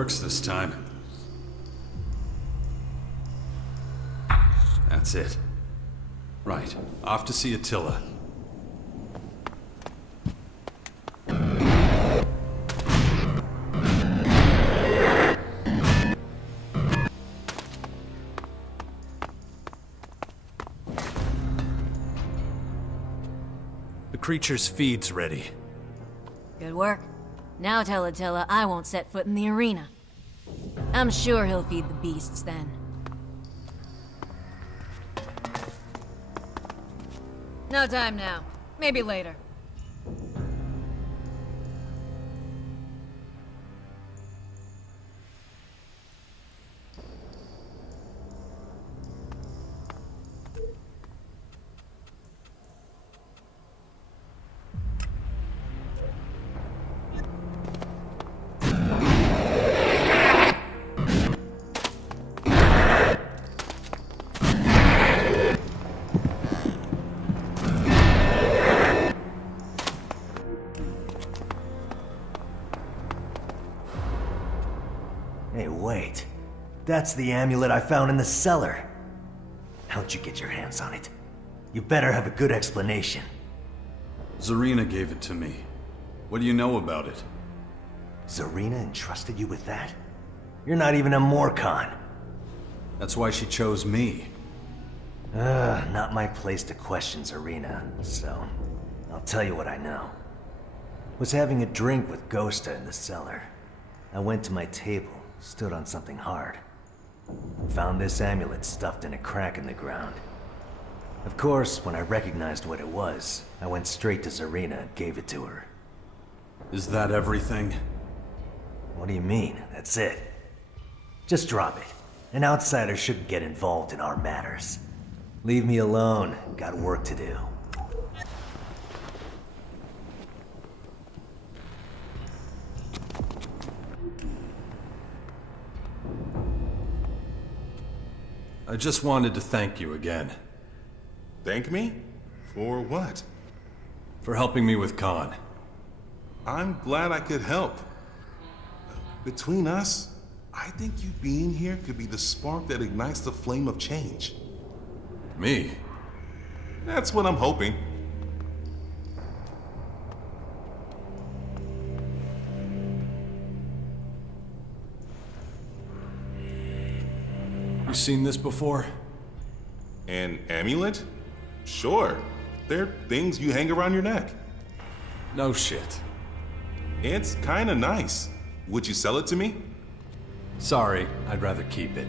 works this time. That's it. Right, off to see Attila. The creature's feed's ready. Good work. Now tell Attila I won't set foot in the arena. I'm sure he'll feed the beasts then. No time now. Maybe later. Hey, wait. That's the amulet I found in the cellar. How'd you get your hands on it? You better have a good explanation. Zarina gave it to me. What do you know about it? Zarina entrusted you with that? You're not even a Morcon. That's why she chose me. Not my place to question Zarina, so I'll tell you what I know. Was having a drink with Ghosta in the cellar. I went to my table, stood on something hard. Found this amulet stuffed in a crack in the ground. Of course, when I recognized what it was, I went straight to Zarina and gave it to her. Is that everything? What do you mean? That's it? Just drop it. An outsider shouldn't get involved in our matters. Leave me alone. Got work to do. I just wanted to thank you again. Thank me? For what? For helping me with Khan. I'm glad I could help. Between us, I think you being here could be the spark that ignites the flame of change. Me? That's what I'm hoping. You seen this before? An amulet? Sure. They're things you hang around your neck. No shit. It's kinda nice. Would you sell it to me? Sorry, I'd rather keep it.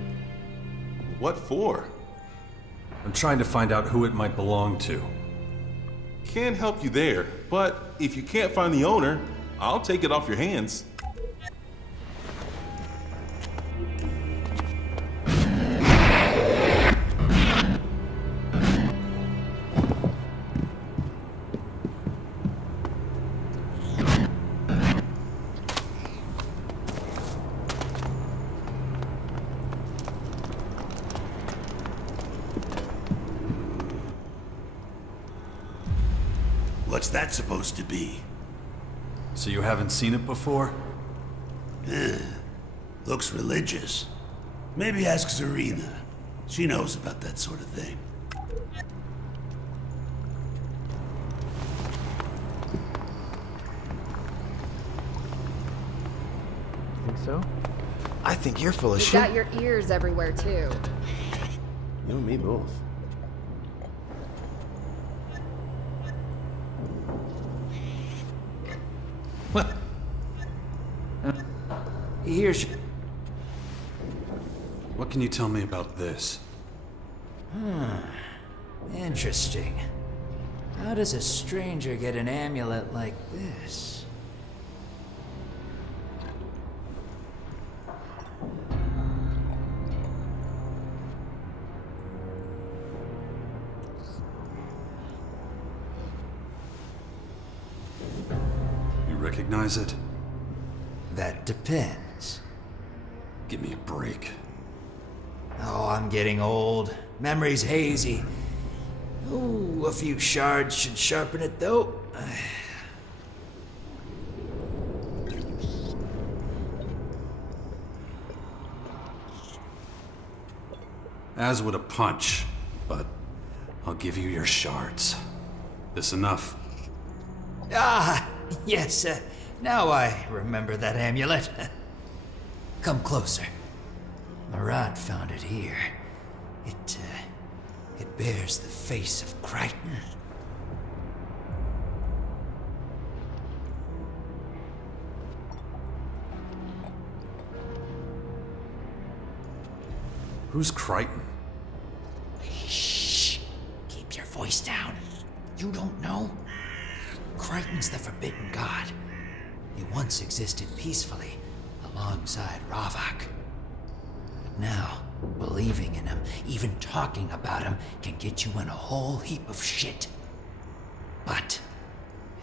What for? I'm trying to find out who it might belong to. Can't help you there, but if you can't find the owner, I'll take it off your hands. What's that supposed to be? So you haven't seen it before? Looks religious. Maybe ask Zarina. She knows about that sort of thing. Think so? I think you're full of You shit. got your ears everywhere, too. You and me both. What? Here's... What can you tell me about this? Interesting. How does a stranger get an amulet like this? You recognize it? That depends. Give me a break. Oh, I'm getting old. Memory's hazy. Ooh, a few shards should sharpen it, though. As would a punch, but I'll give you your shards. This enough? Ah, yes, now I remember that amulet. Come closer. Marat found it here. It bears the face of Crichton. Who's Crichton? Shh! Keep your voice down. You don't know? Crichton's the Forbidden God. He once existed peacefully alongside Ravak. But now, believing in him, even talking about him, can get you in a whole heap of shit. But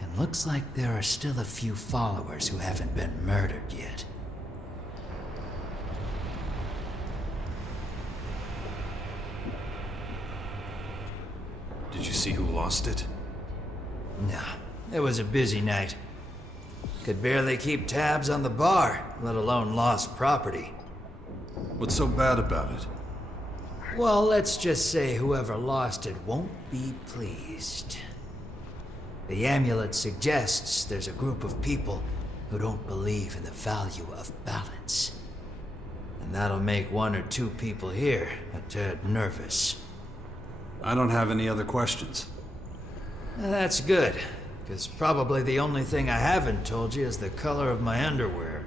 it looks like there are still a few followers who haven't been murdered yet. Did you see who lost it? No, it was a busy night. Could barely keep tabs on the bar, let alone lost property. What's so bad about it? Well, let's just say whoever lost it won't be pleased. The amulet suggests there's a group of people who don't believe in the value of balance. And that'll make one or two people here a tad nervous. I don't have any other questions. That's good, because probably the only thing I haven't told you is the color of my underwear.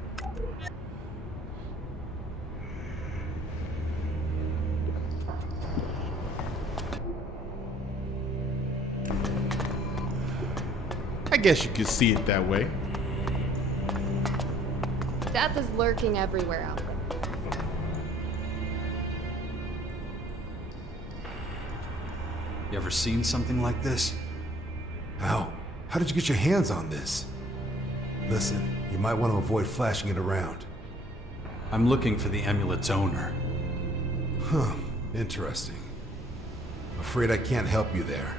I guess you could see it that way. Death is lurking everywhere out there. You ever seen something like this? How? How did you get your hands on this? Listen, you might want to avoid flashing it around. I'm looking for the amulet's owner. Huh, interesting. Afraid I can't help you there.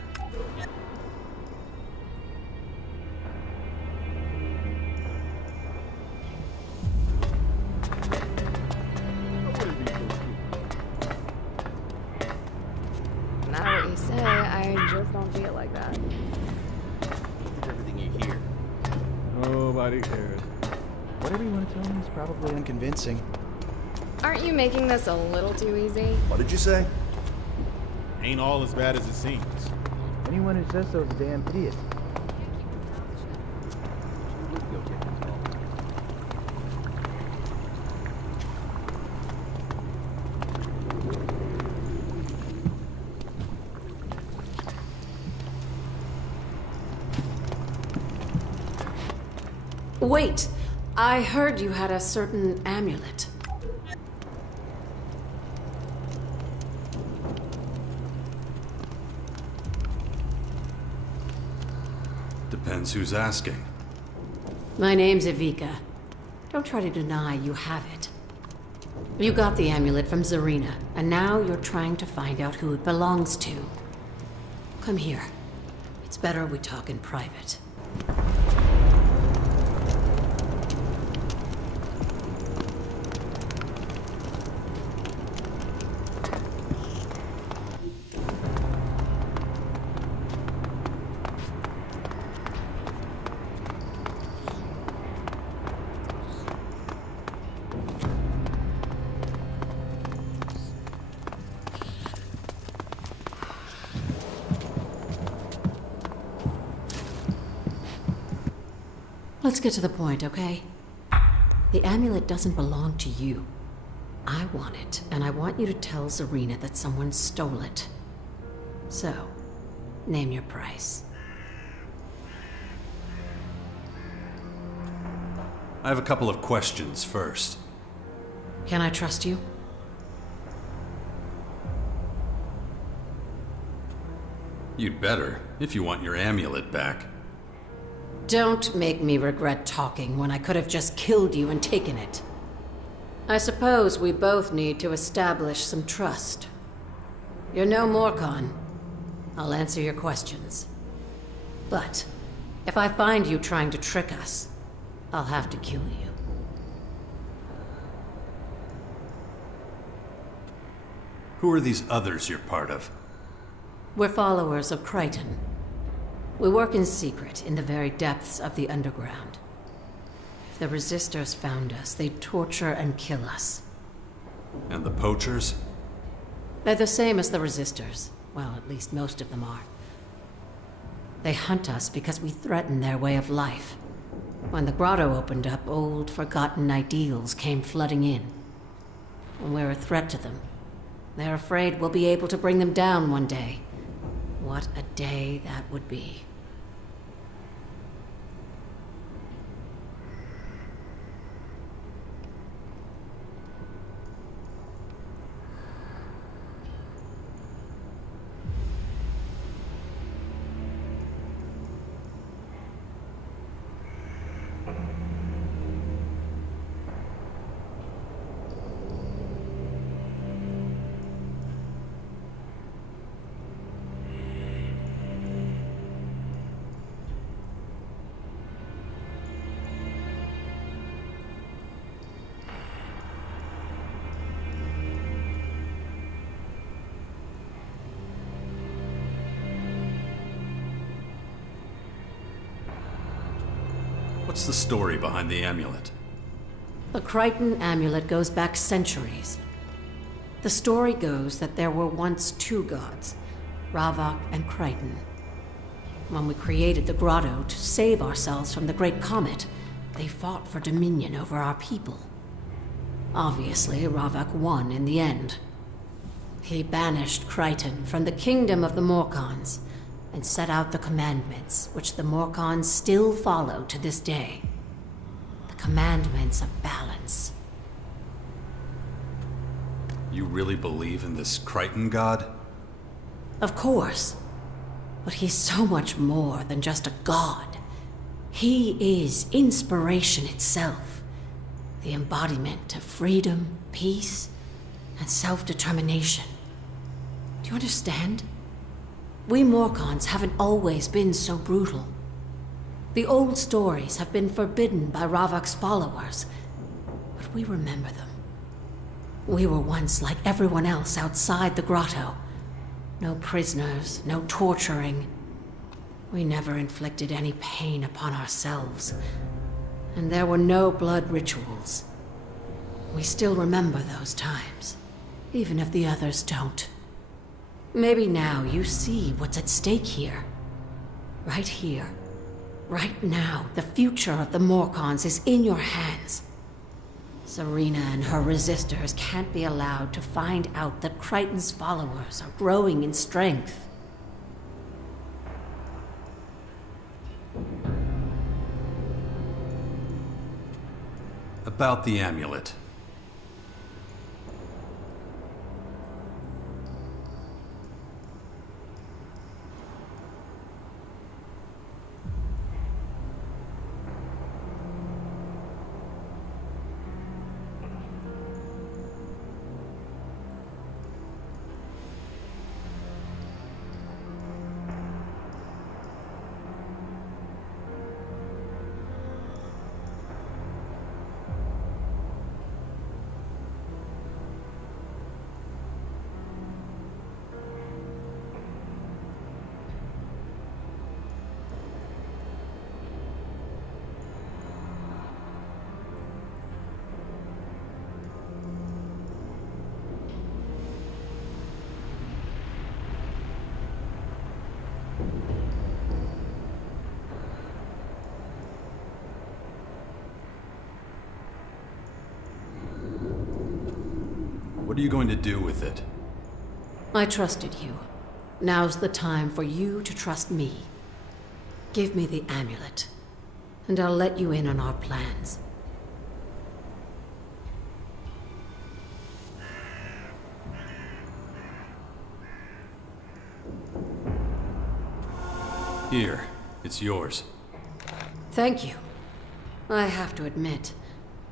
Now what you say, I just don't feel like that. Everything you hear. Nobody cares. Whatever you want to tell me is probably unconvincing. Aren't you making this a little too easy? What did you say? Ain't all as bad as it seems. Anyone who says so is a damn idiot. Wait, I heard you had a certain amulet. Depends who's asking. My name's Evika. Don't try to deny you have it. You got the amulet from Zarina, and now you're trying to find out who it belongs to. Come here. It's better we talk in private. Let's get to the point, okay? The amulet doesn't belong to you. I want it, and I want you to tell Zarina that someone stole it. So, name your price. I have a couple of questions first. Can I trust you? You'd better, if you want your amulet back. Don't make me regret talking when I could have just killed you and taken it. I suppose we both need to establish some trust. You're no Morcon. I'll answer your questions. But, if I find you trying to trick us, I'll have to kill you. Who are these others you're part of? We're followers of Crichton. We work in secret in the very depths of the underground. If the Resistors found us, they'd torture and kill us. And the poachers? They're the same as the Resistors. Well, at least most of them are. They hunt us because we threaten their way of life. When the grotto opened up, old, forgotten ideals came flooding in. And we're a threat to them. They're afraid we'll be able to bring them down one day. What a day that would be. What's the story behind the amulet? The Crichton amulet goes back centuries. The story goes that there were once two gods, Ravak and Crichton. When we created the grotto to save ourselves from the Great Comet, they fought for dominion over our people. Obviously, Ravak won in the end. He banished Crichton from the kingdom of the Morkans and set out the commandments, which the Morkans still follow to this day. The commandments of balance. You really believe in this Crichton god? Of course. But he's so much more than just a god. He is inspiration itself. The embodiment of freedom, peace, and self-determination. Do you understand? We Morkans haven't always been so brutal. The old stories have been forbidden by Ravak's followers, but we remember them. We were once like everyone else outside the grotto. No prisoners, no torturing. We never inflicted any pain upon ourselves. And there were no blood rituals. We still remember those times, even if the others don't. Maybe now you see what's at stake here. Right here. Right now, the future of the Morkans is in your hands. Serena and her resistors can't be allowed to find out that Crichton's followers are growing in strength. About the amulet. What are you going to do with it? I trusted you. Now's the time for you to trust me. Give me the amulet, and I'll let you in on our plans. Here, it's yours. Thank you. I have to admit,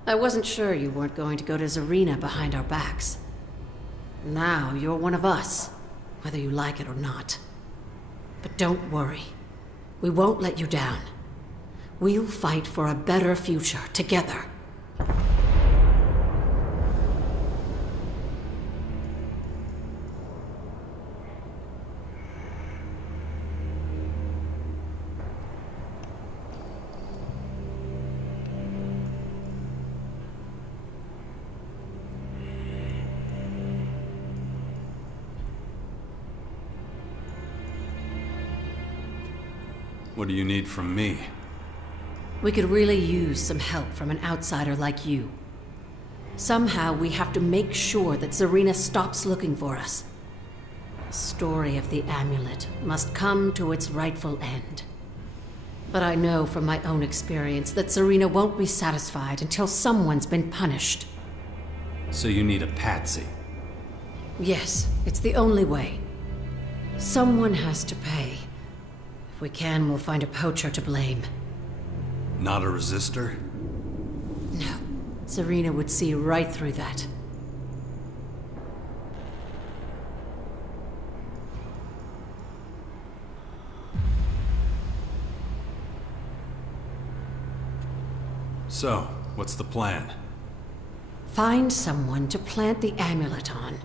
I wasn't sure you weren't going to go to Zarina behind our backs. Now you're one of us, whether you like it or not. But don't worry. We won't let you down. We'll fight for a better future together. What do you need from me? We could really use some help from an outsider like you. Somehow we have to make sure that Serena stops looking for us. The story of the amulet must come to its rightful end. But I know from my own experience that Serena won't be satisfied until someone's been punished. So you need a patsy. Yes, it's the only way. Someone has to pay. If we can, we'll find a poacher to blame. Not a resistor? No. Serena would see right through that. So, what's the plan? Find someone to plant the amulet on.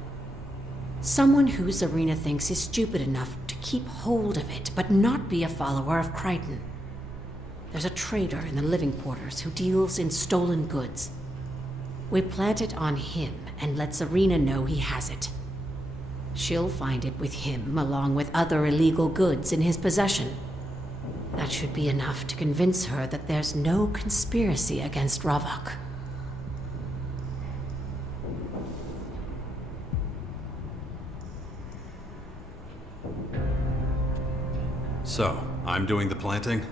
Someone who Serena thinks is stupid enough to keep hold of it, but not be a follower of Crichton. There's a trader in the living quarters who deals in stolen goods. We plant it on him and let Serena know he has it. She'll find it with him along with other illegal goods in his possession. That should be enough to convince her that there's no conspiracy against Ravok. So, I'm doing the planting?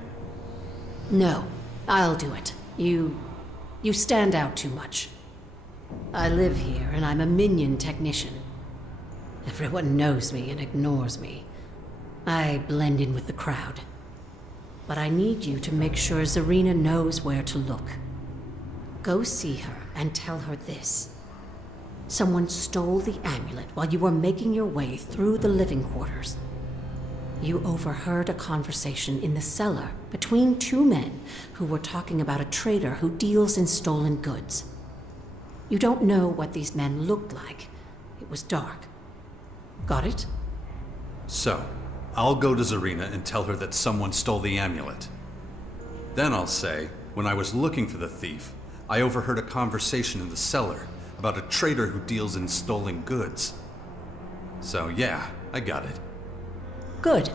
No, I'll do it. You stand out too much. I live here and I'm a minion technician. Everyone knows me and ignores me. I blend in with the crowd. But I need you to make sure Serena knows where to look. Go see her and tell her this. Someone stole the amulet while you were making your way through the living quarters. You overheard a conversation in the cellar between two men who were talking about a trader who deals in stolen goods. You don't know what these men looked like. It was dark. Got it? So, I'll go to Zarina and tell her that someone stole the amulet. Then I'll say, when I was looking for the thief, I overheard a conversation in the cellar about a trader who deals in stolen goods. So yeah, I got it. Good.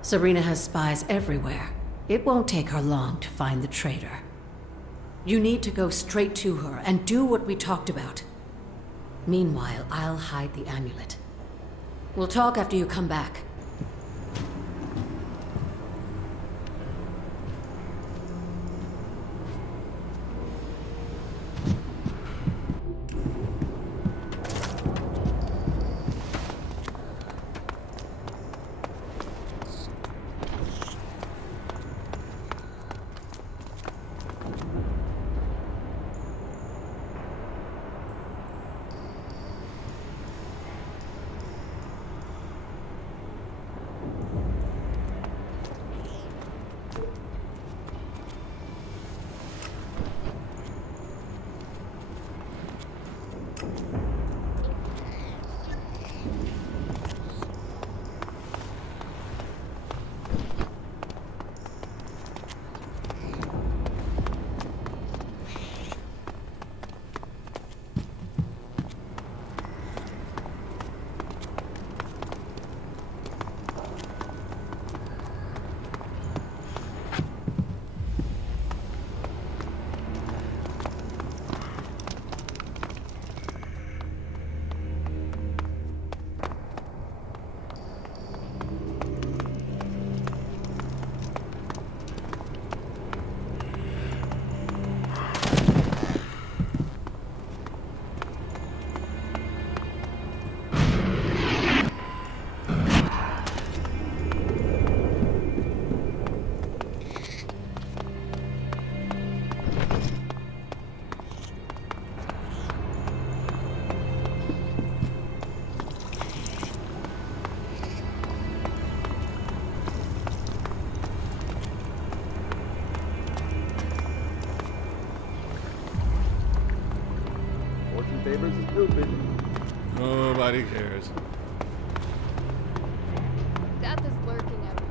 Serena has spies everywhere. It won't take her long to find the traitor. You need to go straight to her and do what we talked about. Meanwhile, I'll hide the amulet. We'll talk after you come back. Favors is stupid. Nobody cares. Death is lurking everywhere.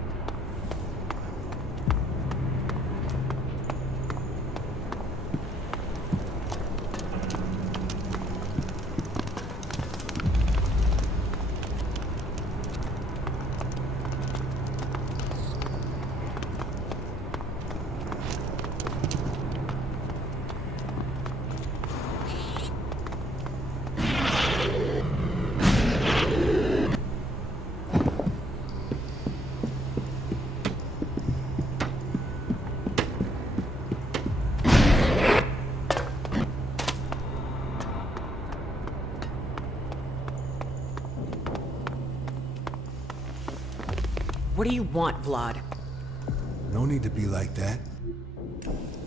What do you want, Vlad? No need to be like that.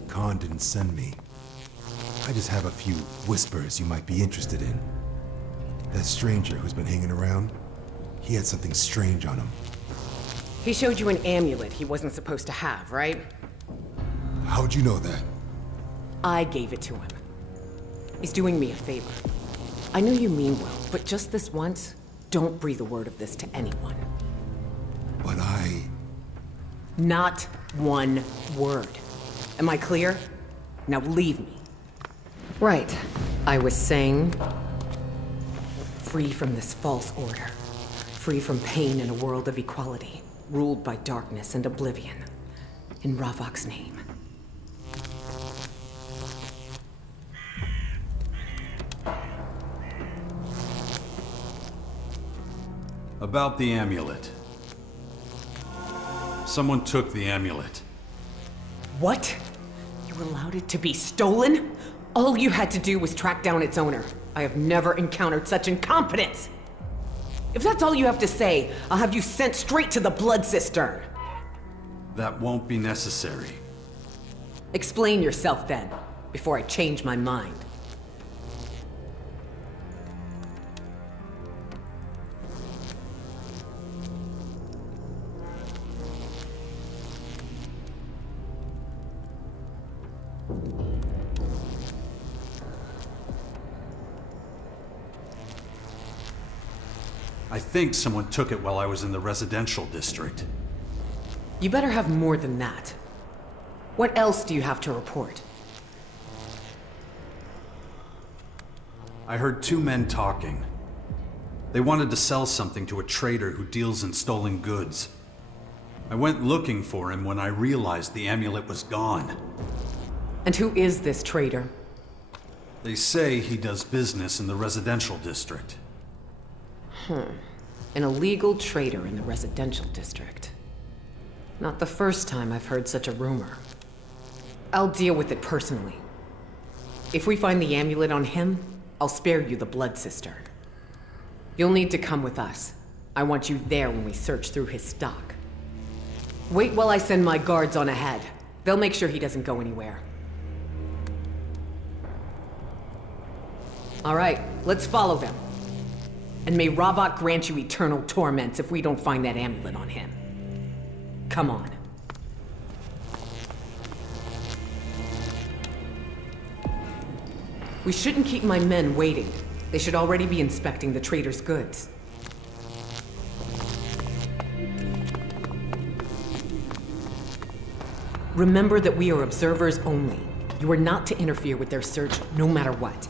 Khan didn't send me. I just have a few whispers you might be interested in. That stranger who's been hanging around, he had something strange on him. He showed you an amulet he wasn't supposed to have, right? How'd you know that? I gave it to him. He's doing me a favor. I know you mean well, but just this once, don't breathe a word of this to anyone. But I... Not one word. Am I clear? Now leave me. Right. I was saying... free from this false order. Free from pain in a world of equality, ruled by darkness and oblivion. In Ravok's name. About the amulet. Someone took the amulet. What? You allowed it to be stolen? All you had to do was track down its owner. I have never encountered such incompetence! If that's all you have to say, I'll have you sent straight to the blood cistern. That won't be necessary. Explain yourself then, before I change my mind. I think someone took it while I was in the residential district. You better have more than that. What else do you have to report? I heard two men talking. They wanted to sell something to a trader who deals in stolen goods. I went looking for him when I realized the amulet was gone. And who is this trader? They say he does business in the residential district. An illegal trader in the residential district. Not the first time I've heard such a rumor. I'll deal with it personally. If we find the amulet on him, I'll spare you the blood cistern. You'll need to come with us. I want you there when we search through his stock. Wait while I send my guards on ahead. They'll make sure he doesn't go anywhere. All right, let's follow them. And may Ravok grant you eternal torments if we don't find that amulet on him. Come on. We shouldn't keep my men waiting. They should already be inspecting the trader's goods. Remember that we are observers only. You are not to interfere with their search, no matter what.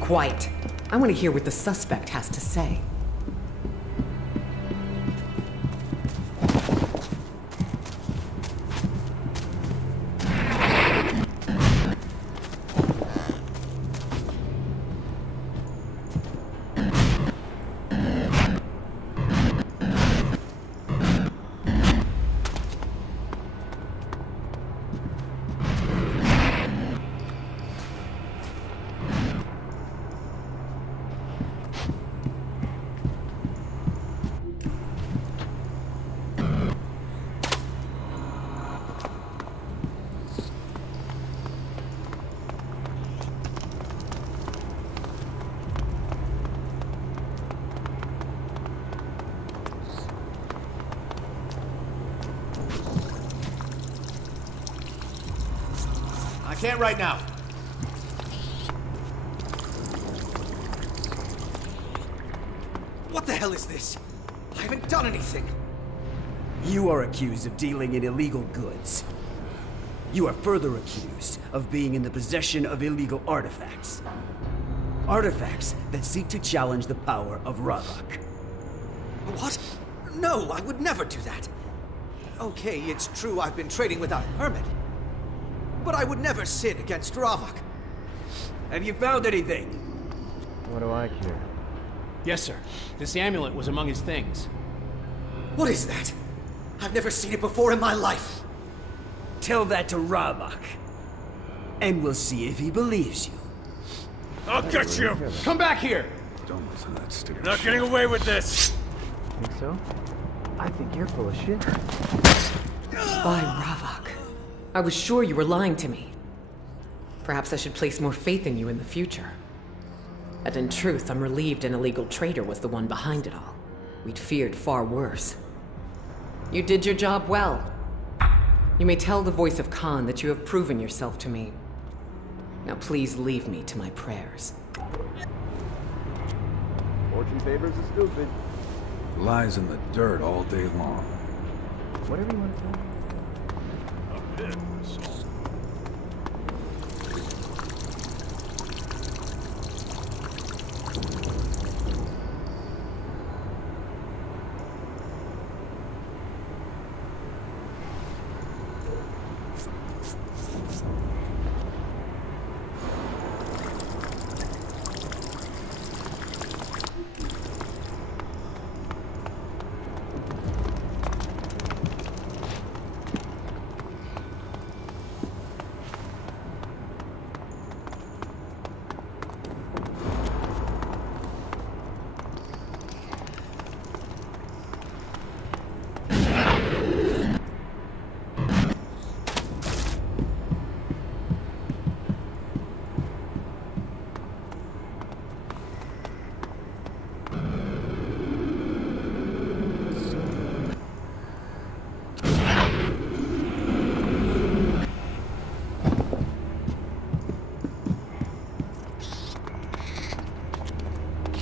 Quiet. I want to hear what the suspect has to say. I can't right now. What the hell is this? I haven't done anything. You are accused of dealing in illegal goods. You are further accused of being in the possession of illegal artifacts. Artifacts that seek to challenge the power of Ravok. What? No, I would never do that. Okay, it's true I've been trading without a permit. But I would never sin against Ravok. Have you found anything? What do I care? Yes, sir. This amulet was among his things. What is that? I've never seen it before in my life. Tell that to Ravok. And we'll see if he believes you. I'll get you! Come back here! Don't listen to that stupid Not shit. getting away with this! Think so? I think you're full of shit. By Ravak. I was sure you were lying to me. Perhaps I should place more faith in you in the future. And in truth, I'm relieved an illegal trader was the one behind it all. We'd feared far worse. You did your job well. You may tell the voice of Khan that you have proven yourself to me. Now please leave me to my prayers. Fortune favors the stupid. Lies in the dirt all day long. Whatever you want to tell me. A bit, so.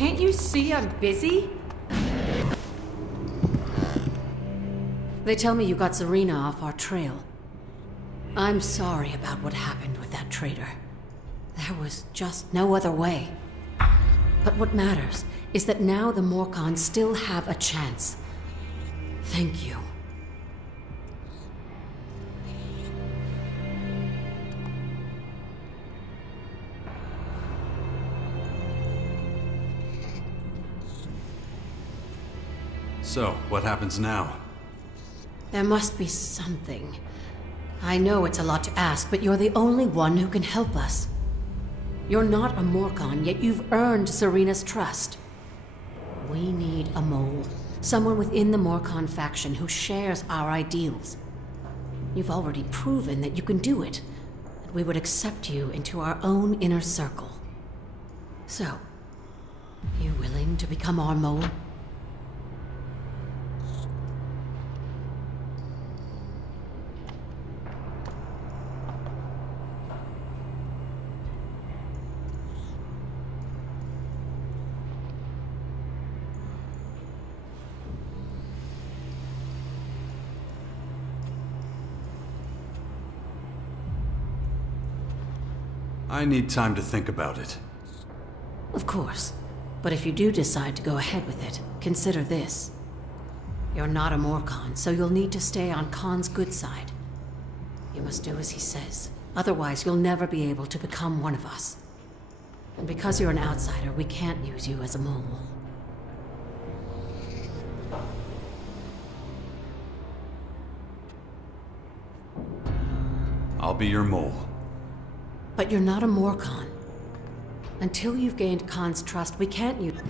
Can't you see I'm busy? They tell me you got Serena off our trail. I'm sorry about what happened with that traitor. There was just no other way. But what matters is that now the Morcons still have a chance. Thank you. So, what happens now? There must be something. I know it's a lot to ask, but you're the only one who can help us. You're not a Morcon, yet you've earned Serena's trust. We need a mole. Someone within the Morcon faction who shares our ideals. You've already proven that you can do it, and we would accept you into our own inner circle. So, you willing to become our mole? I need time to think about it. Of course. But if you do decide to go ahead with it, consider this. You're not a Morcon, so you'll need to stay on Khan's good side. You must do as he says. Otherwise, you'll never be able to become one of us. And because you're an outsider, we can't use you as a mole. I'll be your mole. But you're not a Morcon. Until you've gained Khan's trust, we can't use...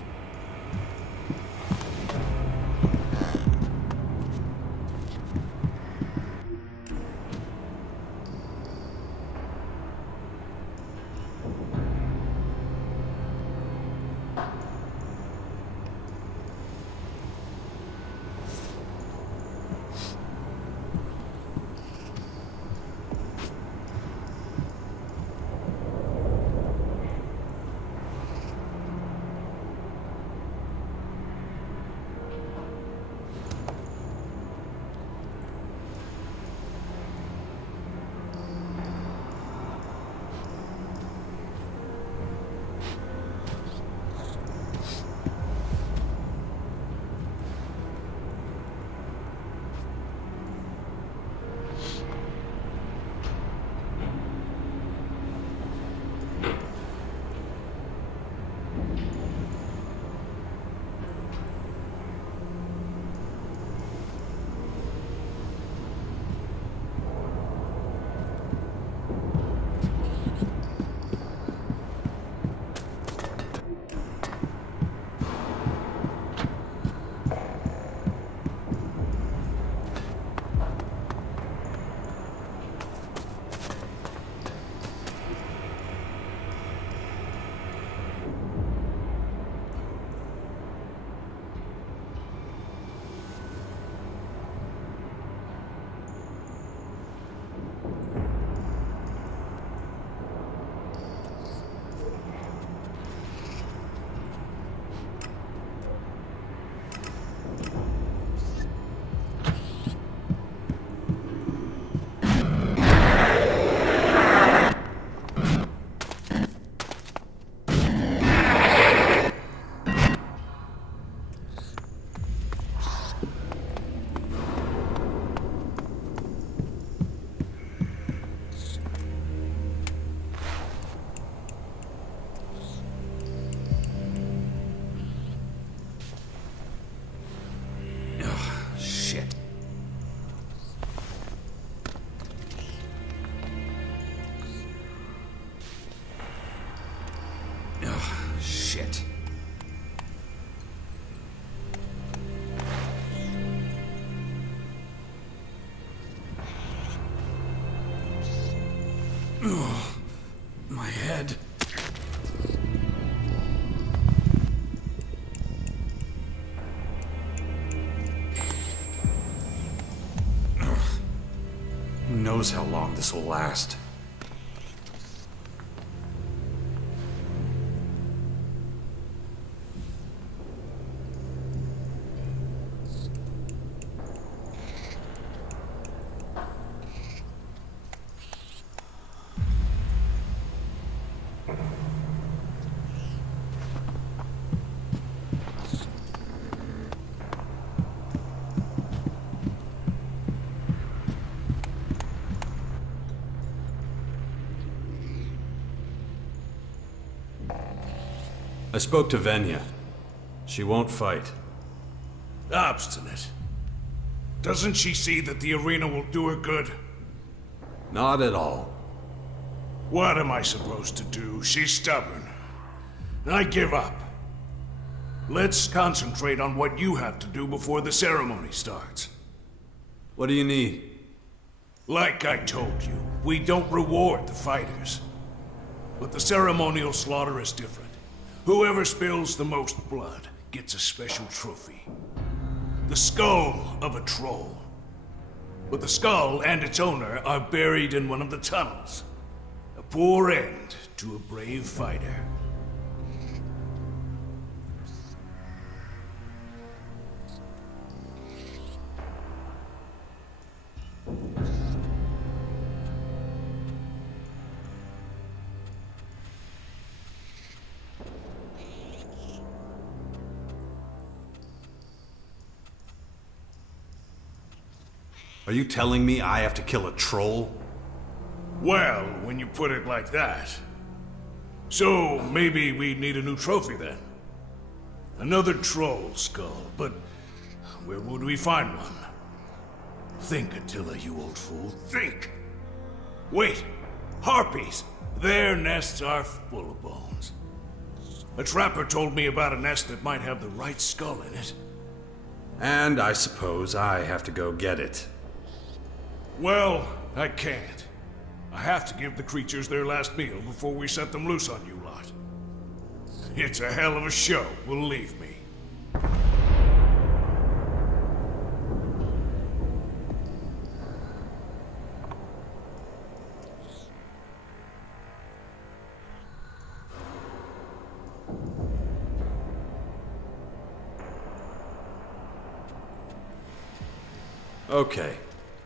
knows how long this will last. I spoke to Venya. She won't fight. Obstinate. Doesn't she see that the arena will do her good? Not at all. What am I supposed to do? She's stubborn. I give up. Let's concentrate on what you have to do before the ceremony starts. What do you need? Like I told you, we don't reward the fighters. But the ceremonial slaughter is different. Whoever spills the most blood gets a special trophy. The skull of a troll. But the skull and its owner are buried in one of the tunnels. A poor end to a brave fighter. Are you telling me I have to kill a troll? Well, when you put it like that. So, maybe we need a new trophy then. Another troll skull, but where would we find one? Think, Attila, you old fool, think! Wait! Harpies! Their nests are full of bones. A trapper told me about a nest that might have the right skull in it. And I suppose I have to go get it. Well, I can't. I have to give the creatures their last meal before we set them loose on you lot. It's a hell of a show, believe me. Okay,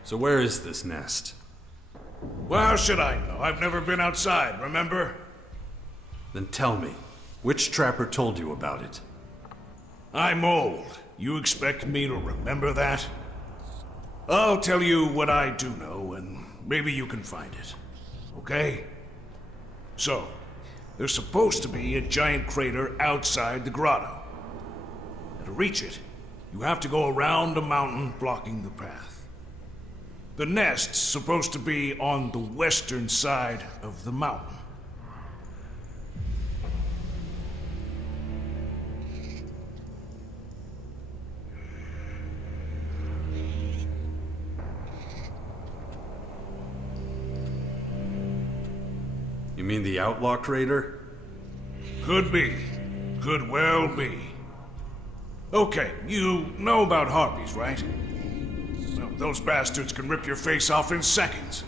so where is this nest? Well, how should I know? I've never been outside, remember? Then tell me, which trapper told you about it? I'm old. You expect me to remember that? I'll tell you what I do know, and maybe you can find it. Okay? So, there's supposed to be a giant crater outside the grotto. And to reach it, you have to go around a mountain blocking the path. The nest's supposed to be on the western side of the mountain. You mean the outlaw crater? Could be. Could well be. Okay, you know about harpies, right? Well, those bastards can rip your face off in seconds.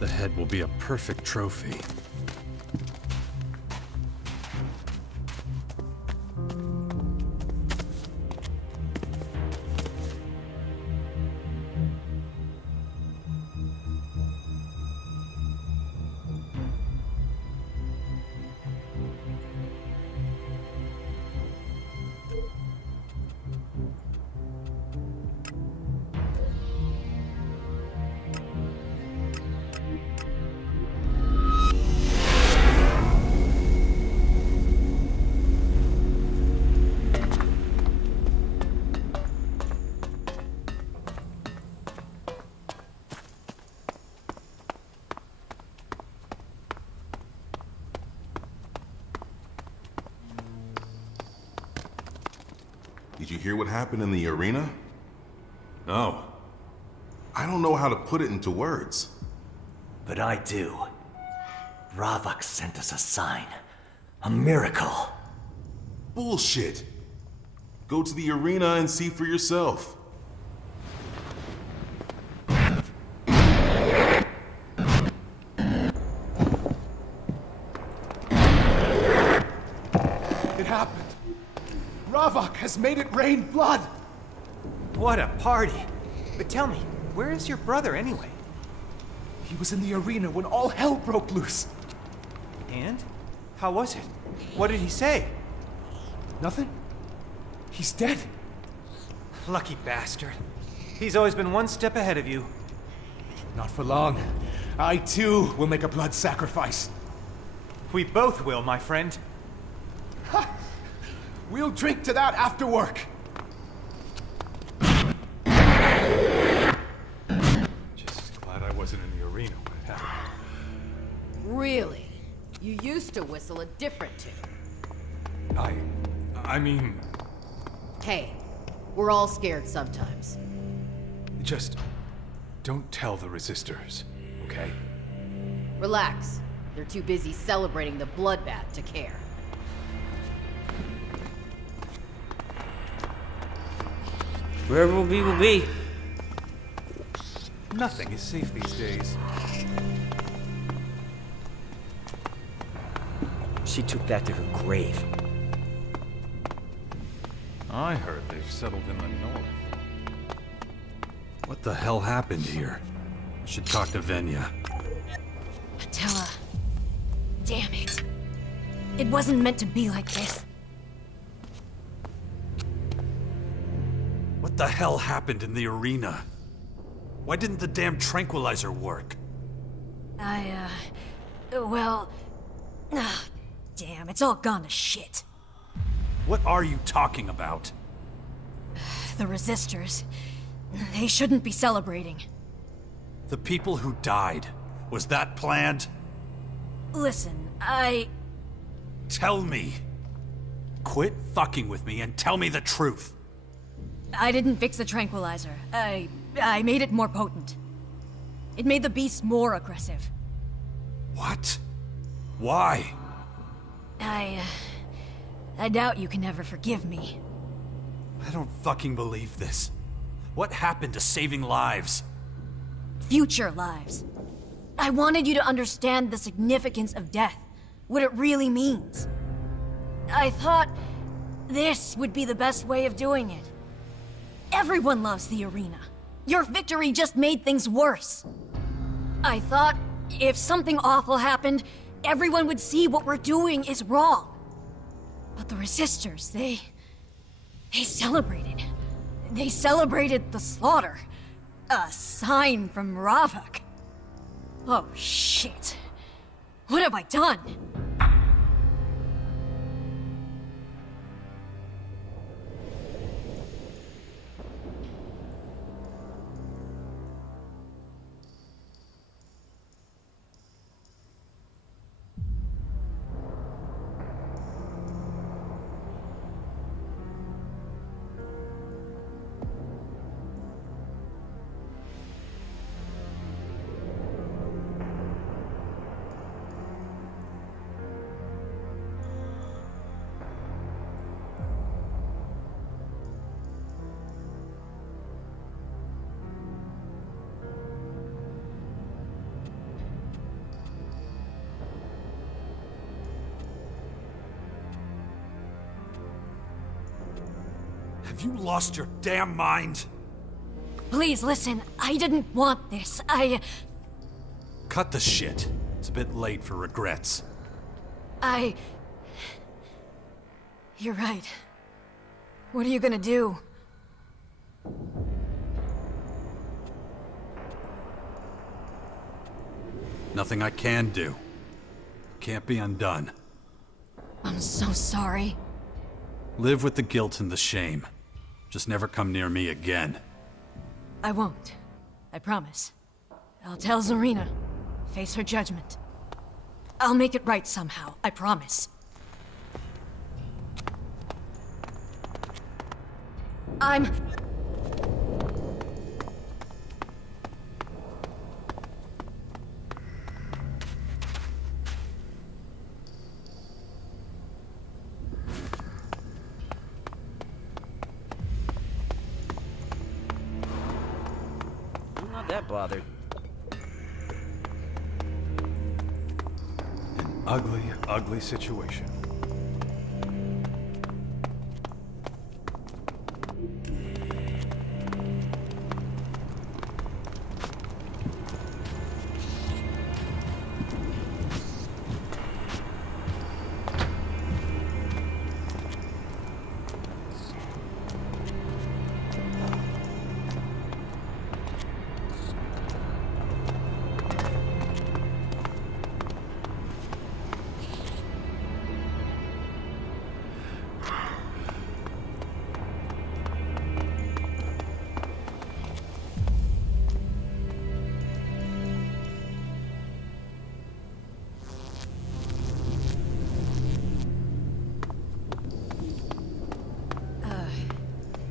The head will be a perfect trophy. Did you hear what happened in the arena? No. I don't know how to put it into words. But I do. Ravak sent us a sign. A miracle. Bullshit. Go to the arena and see for yourself. It happened. Ravak has made it rain blood! What a party! But tell me, where is your brother anyway? He was in the arena when all hell broke loose. And? How was it? What did he say? Nothing. He's dead. Lucky bastard. He's always been one step ahead of you. Not for long. I too will make a blood sacrifice. We both will, my friend. Ha! We'll drink to that after work. Just glad I wasn't in the arena when it happened. Really? You used to whistle a different tune. I mean... Hey, we're all scared sometimes. Just don't tell the resistors, okay? Relax. They're too busy celebrating the bloodbath to care. Wherever we'll be, we'll be. Nothing is safe these days. She took that to her grave. I heard they've settled in the north. What the hell happened here? I should talk to Venya. Attila. Damn it. It wasn't meant to be like this. What the hell happened in the arena? Why didn't the damn tranquilizer work? Well... damn, it's all gone to shit. What are you talking about? The resistors. They shouldn't be celebrating. The people who died. Was that planned? Listen, Tell me. Quit fucking with me and tell me the truth. I didn't fix the tranquilizer. I made it more potent. It made the beast more aggressive. What? Why? I doubt you can ever forgive me. I don't fucking believe this. What happened to saving lives? Future lives. I wanted you to understand the significance of death, what it really means. I thought this would be the best way of doing it. Everyone loves the arena. Your victory just made things worse. I thought if something awful happened, everyone would see what we're doing is wrong. But the resistors, they celebrated. They celebrated the slaughter. A sign from Ravak. Oh, shit. What have I done? Have you lost your damn mind? Please listen, I didn't want this. Cut the shit. It's a bit late for regrets. You're right. What are you gonna do? Nothing I can do. Can't be undone. I'm so sorry. Live with the guilt and the shame. Just never come near me again. I won't. I promise. I'll tell Zarina. Face her judgment. I'll make it right somehow. I promise. I'm... I'm not that bothered. An ugly, ugly situation.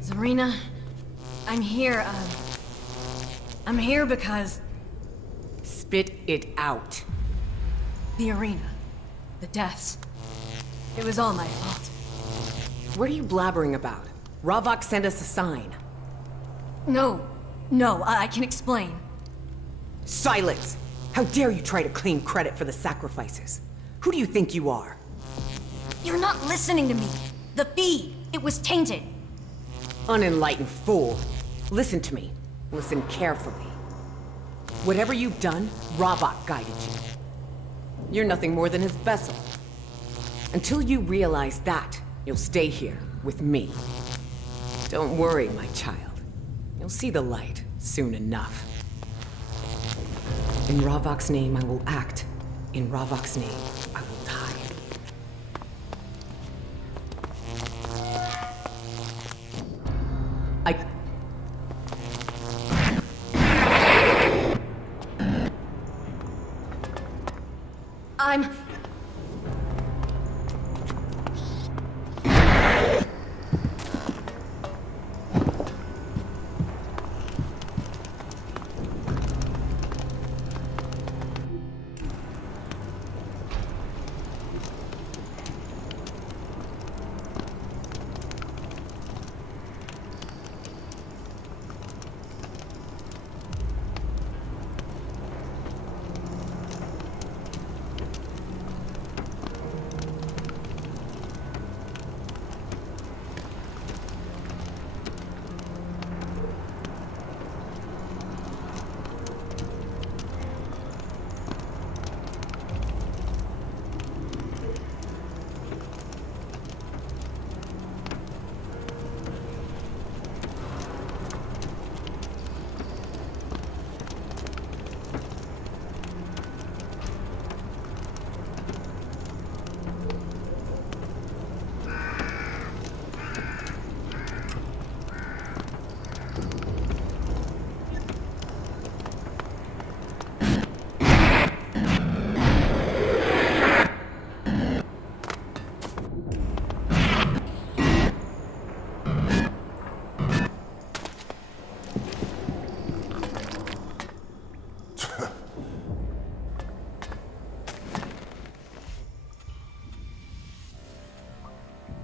Zarina, I'm here, I'm here because... Spit it out. The arena. The deaths. It was all my fault. What are you blabbering about? Ravak sent us a sign. No, I can explain. Silence! How dare you try to claim credit for the sacrifices? Who do you think you are? You're not listening to me. The feed, it was tainted. Unenlightened fool. Listen to me. Listen carefully. Whatever you've done, Ravak guided you. You're nothing more than his vessel. Until you realize that, you'll stay here with me. Don't worry, my child. You'll see the light soon enough. In Ravak's name, I will act. In Ravak's name, I will die. I'm...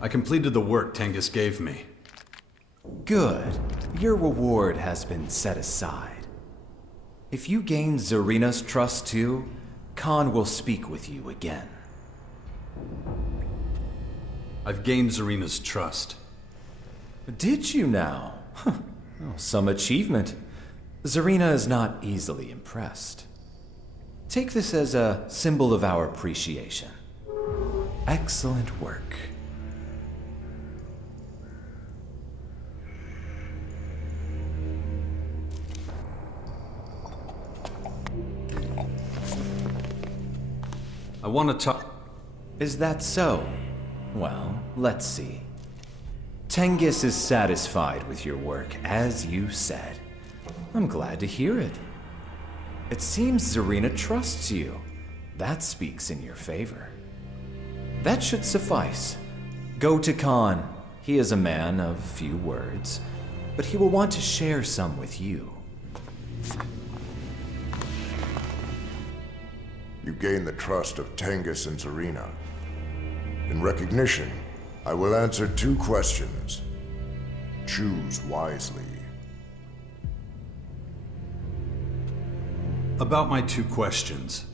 I completed the work Tengus gave me. Good. Your reward has been set aside. If you gain Zarina's trust too, Khan will speak with you again. I've gained Zarina's trust. Did you now? Some achievement. Zarina is not easily impressed. Take this as a symbol of our appreciation. Excellent work. I want to talk. Is that so? Well, let's see. Tengus is satisfied with your work, as you said. I'm glad to hear it. It seems Zarina trusts you. That speaks in your favor. That should suffice. Go to Khan. He is a man of few words, but he will want to share some with you. You gain the trust of Tengus and Zarina. In recognition, I will answer 2 questions. Choose wisely. About my 2 questions.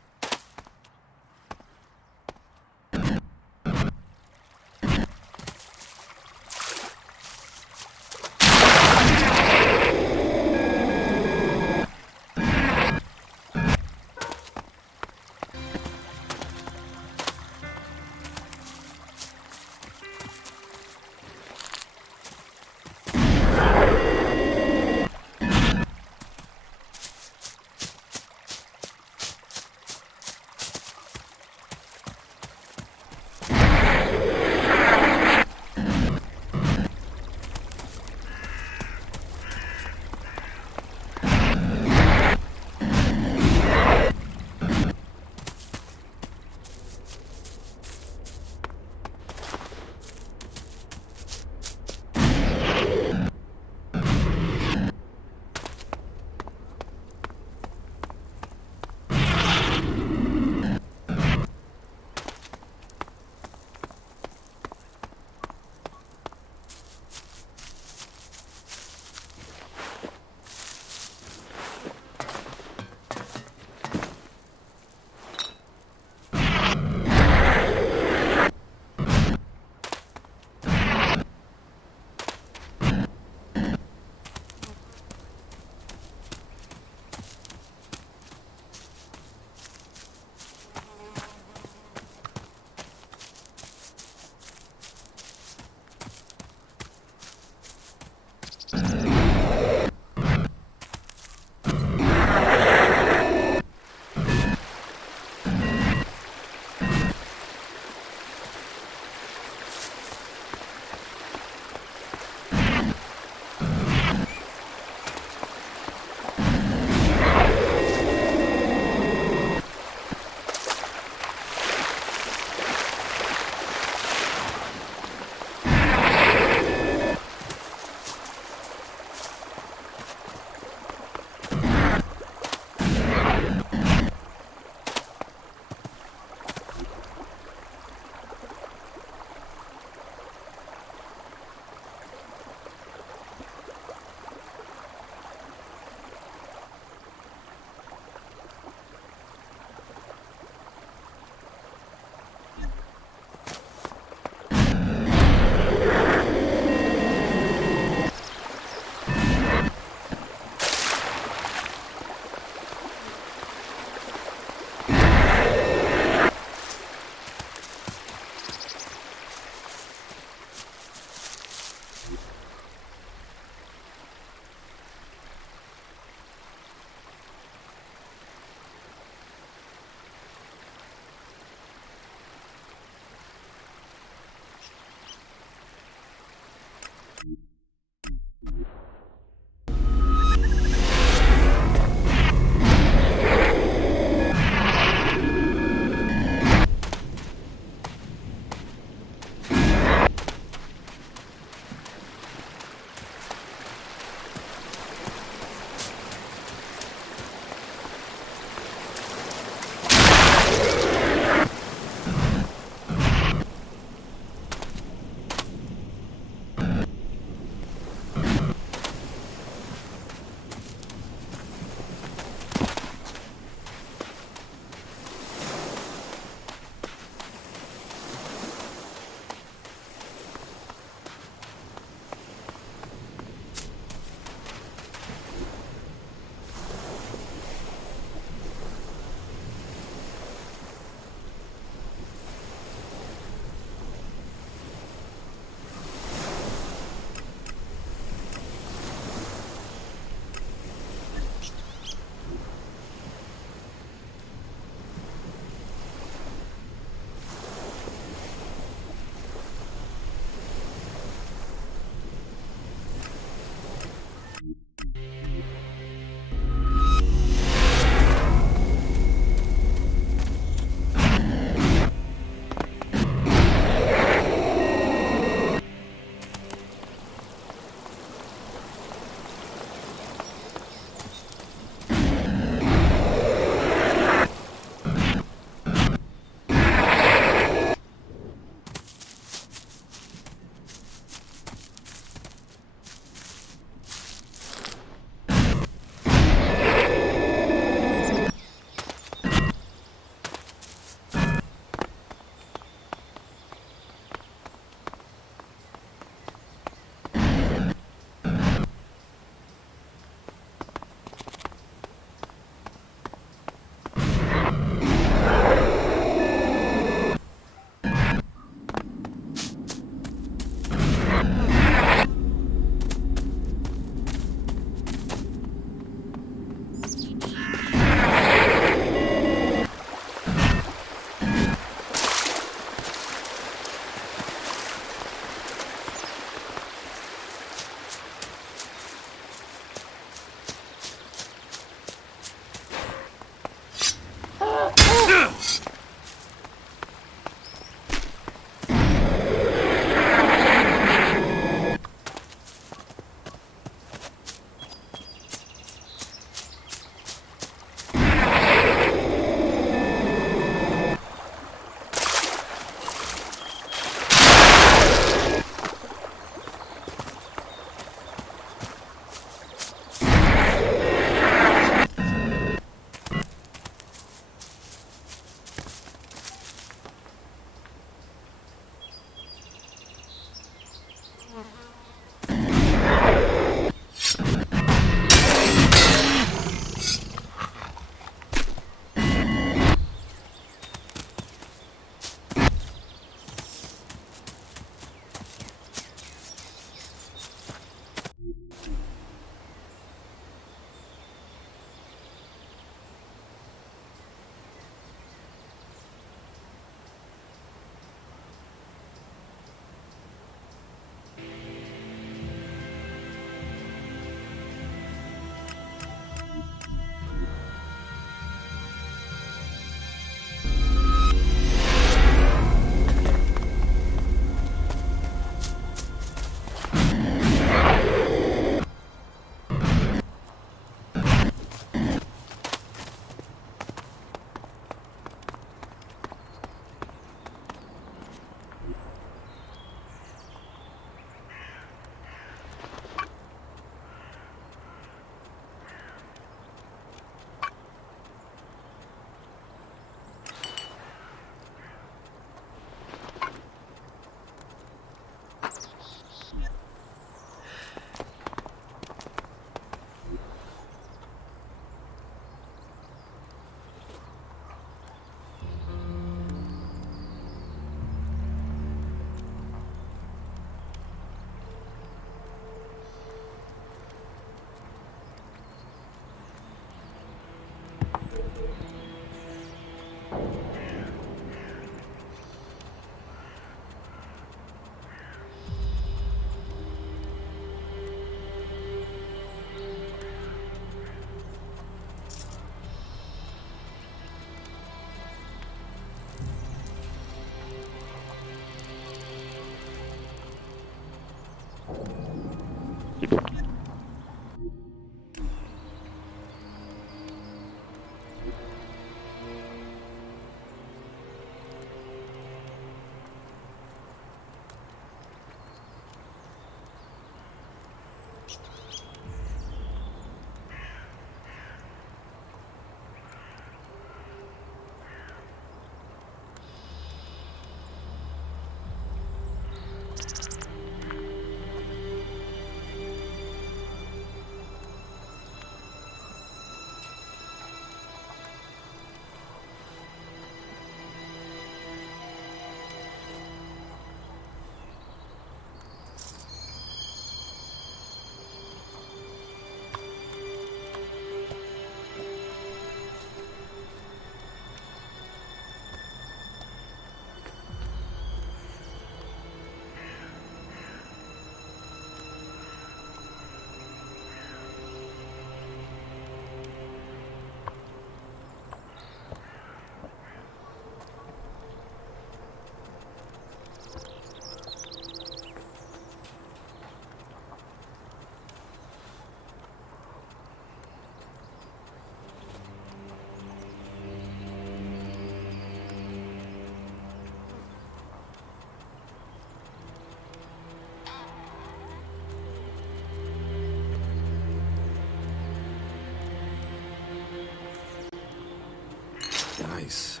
Nice.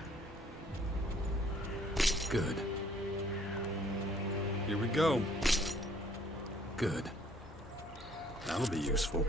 Good. Here we go. Good. That'll be useful.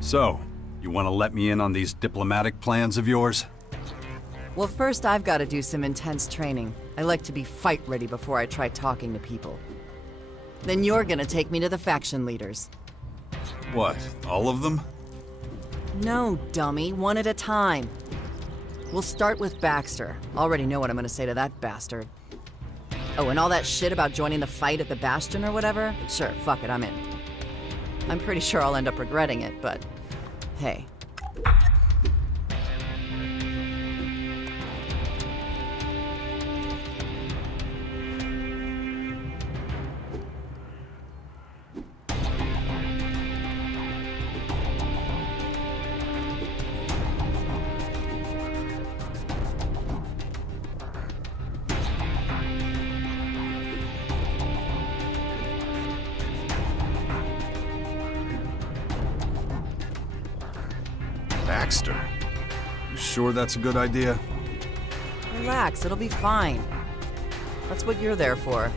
So, you want to let me in on these diplomatic plans of yours? Well, first I've got to do some intense training. I like to be fight ready before I try talking to people. Then you're gonna take me to the faction leaders. What, all of them? No, dummy, one at a time. We'll start with Baxter. Already know what I'm gonna say to that bastard. Oh, and all that shit about joining the fight at the Bastion or whatever? Sure, fuck it, I'm in. I'm pretty sure I'll end up regretting it, but hey. Baxter. You sure that's a good idea? Relax, it'll be fine. That's what you're there for.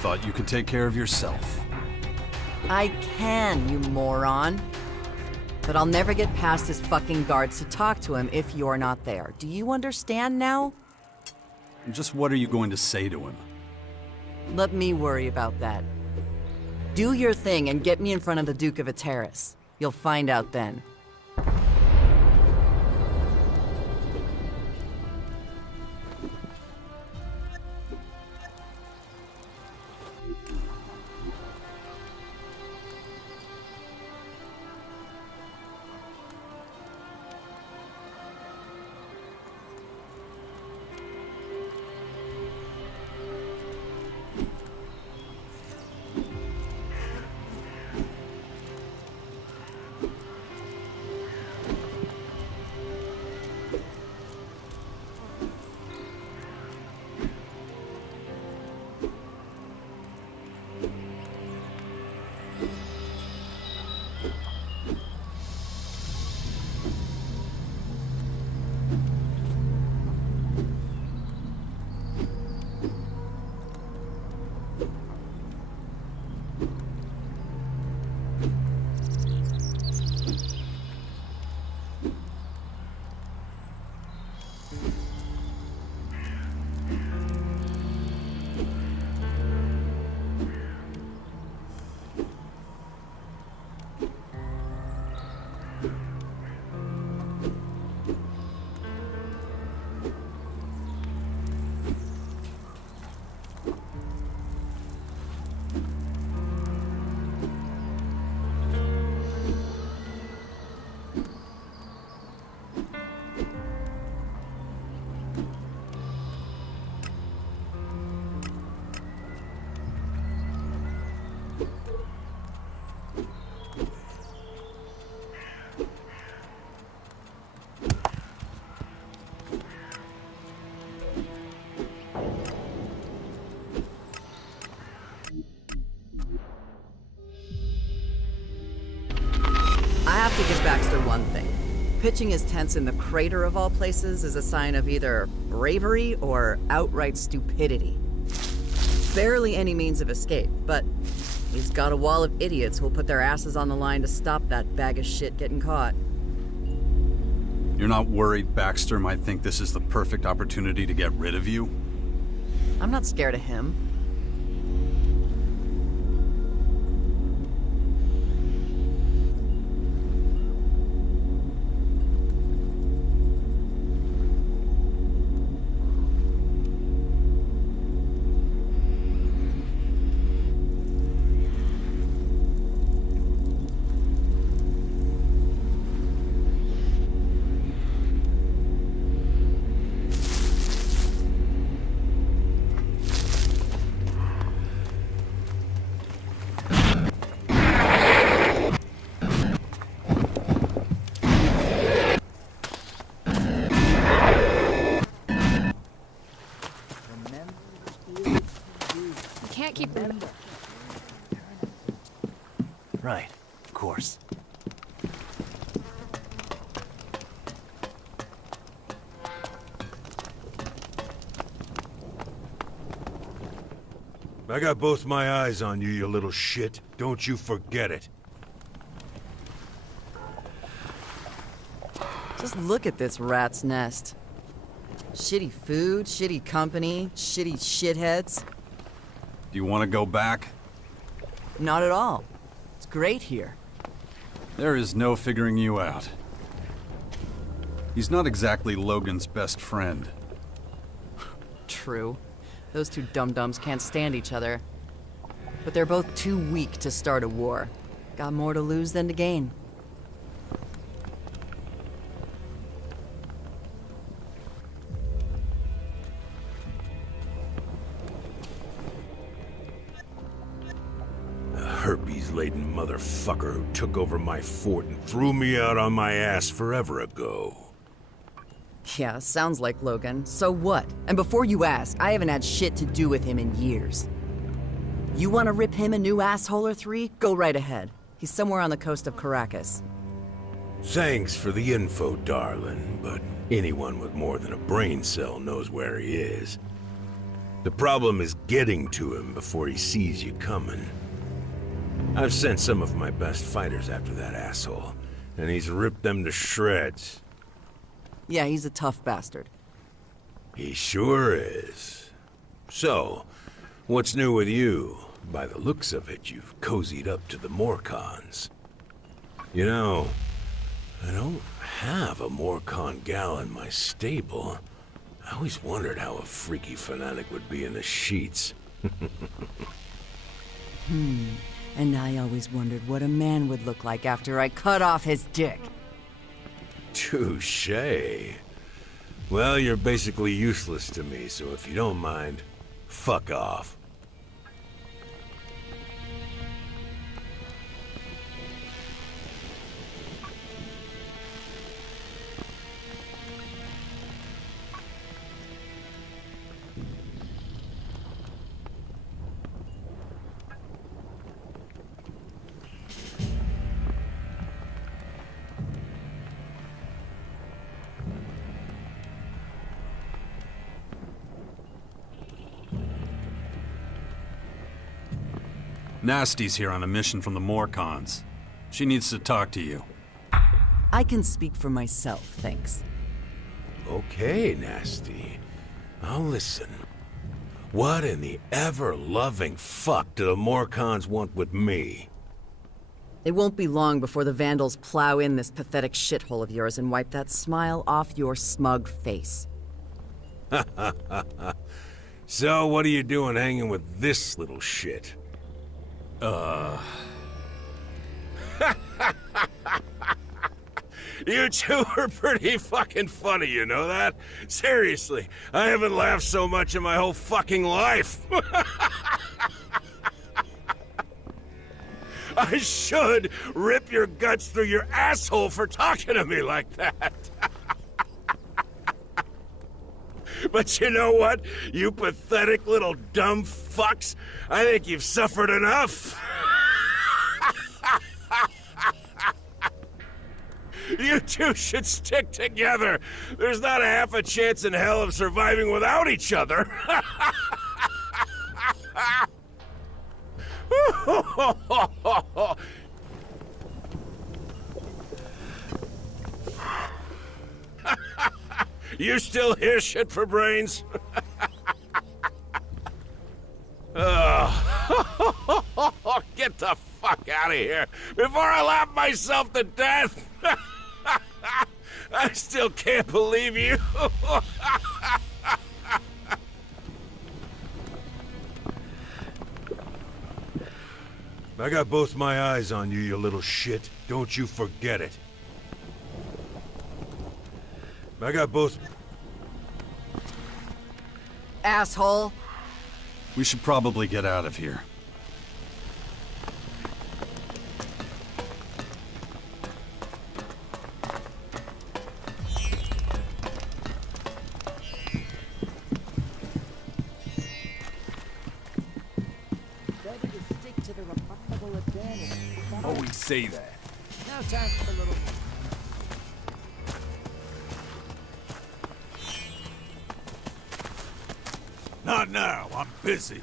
Thought you could take care of yourself. I can, you moron. But I'll never get past his fucking guards to talk to him if you're not there. Do you understand now? Just what are you going to say to him? Let me worry about that. Do your thing and get me in front of the Duke of Ateris. You'll find out then. I have to give Baxter one thing. Pitching his tents in the crater of all places is a sign of either bravery or outright stupidity. Barely any means of escape, but he's got a wall of idiots who'll put their asses on the line to stop that bag of shit getting caught. You're not worried Baxter might think this is the perfect opportunity to get rid of you? I'm not scared of him. Keep them. Right, of course. I got both my eyes on you, you little shit. Don't you forget it. Just look at this rat's nest. Shitty food, shitty company, shitty shitheads. Do you want to go back? Not at all. It's great here. There is no figuring you out. He's not exactly Logan's best friend. True. Those two dum-dums can't stand each other. But they're both too weak to start a war. Got more to lose than to gain. Herpes-laden motherfucker who took over my fort and threw me out on my ass forever ago. Yeah, sounds like Logan. So what? And before you ask, I haven't had shit to do with him in years. You want to rip him a new asshole or three? Go right ahead. He's somewhere on the coast of Caracas. Thanks for the info, darling, but anyone with more than a brain cell knows where he is. The problem is getting to him before he sees you coming. I've sent some of my best fighters after that asshole, and he's ripped them to shreds. Yeah, he's a tough bastard. He sure is. So, What's new with you? By the looks of it, you've cozied up to the Morcons. You know, I don't have a Morcon gal in my stable. I always wondered how a freaky fanatic would be in the sheets. And I always wondered what a man would look like after I cut off his dick. Touché. Well, you're basically useless to me, so if you don't mind, fuck off. Nasty's here on a mission from the Morcons. She needs to talk to you. I can speak for myself, thanks. Okay, Nasty. I'll listen. What in the ever-loving fuck do the Morcons want with me? It won't be long before the Vandals plow in this pathetic shithole of yours and wipe that smile off your smug face. So, what are you doing hanging with this little shit? You two are pretty fucking funny, you know that? Seriously, I haven't laughed so much in my whole fucking life. I should rip your guts through your asshole for talking to me like that. But you know what, you pathetic little dumb fucks? I think you've suffered enough. You two should stick together. There's not a half a chance in hell of surviving without each other. You still hear shit for brains? Get the fuck out of here before I laugh myself to death. I still can't believe you. I got both my eyes on you, you little shit. Don't you forget it. I got both... Asshole! We should probably get out of here. Always say that. Now time for the little... Not now, I'm busy.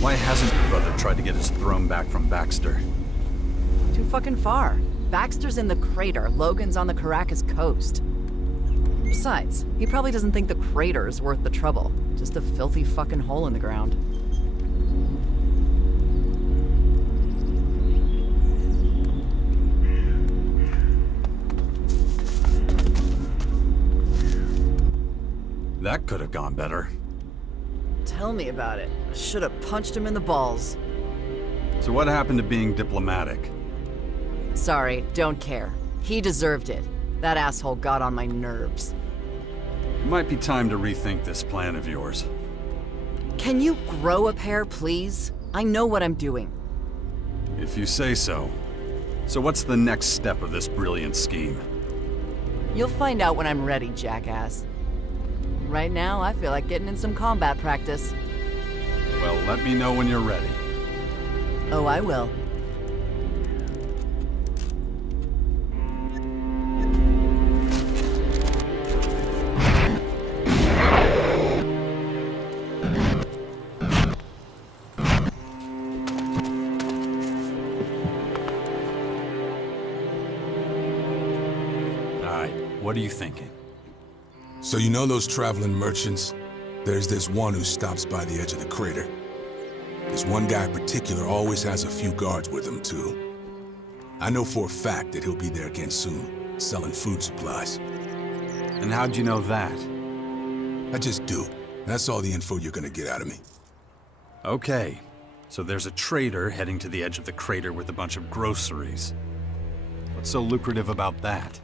Why hasn't your brother tried to get his throne back from Baxter? fucking far. Baxter's in the crater, Logan's on the Caracas coast. Besides, he probably doesn't think the crater is worth the trouble. Just a filthy fucking hole in the ground. That could have gone better. Tell me about it. I should have punched him in the balls. So what happened to being diplomatic? Sorry, don't care. He deserved it. That asshole got on my nerves. It might be time to rethink this plan of yours. Can you grow a pair, please? I know what I'm doing. If you say so. So what's the next step of this brilliant scheme? You'll find out when I'm ready, jackass. Right now, I feel like getting in some combat practice. Well, let me know when you're ready. Oh, I will. All right, what are you thinking? So you know those traveling merchants? There's this one who stops by the edge of the crater. This one guy in particular always has a few guards with him, too. I know for a fact that he'll be there again soon, selling food supplies. And how'd you know that? I just do. That's all the info you're gonna get out of me. Okay, so there's a trader heading to the edge of the crater with a bunch of groceries. What's so lucrative about that?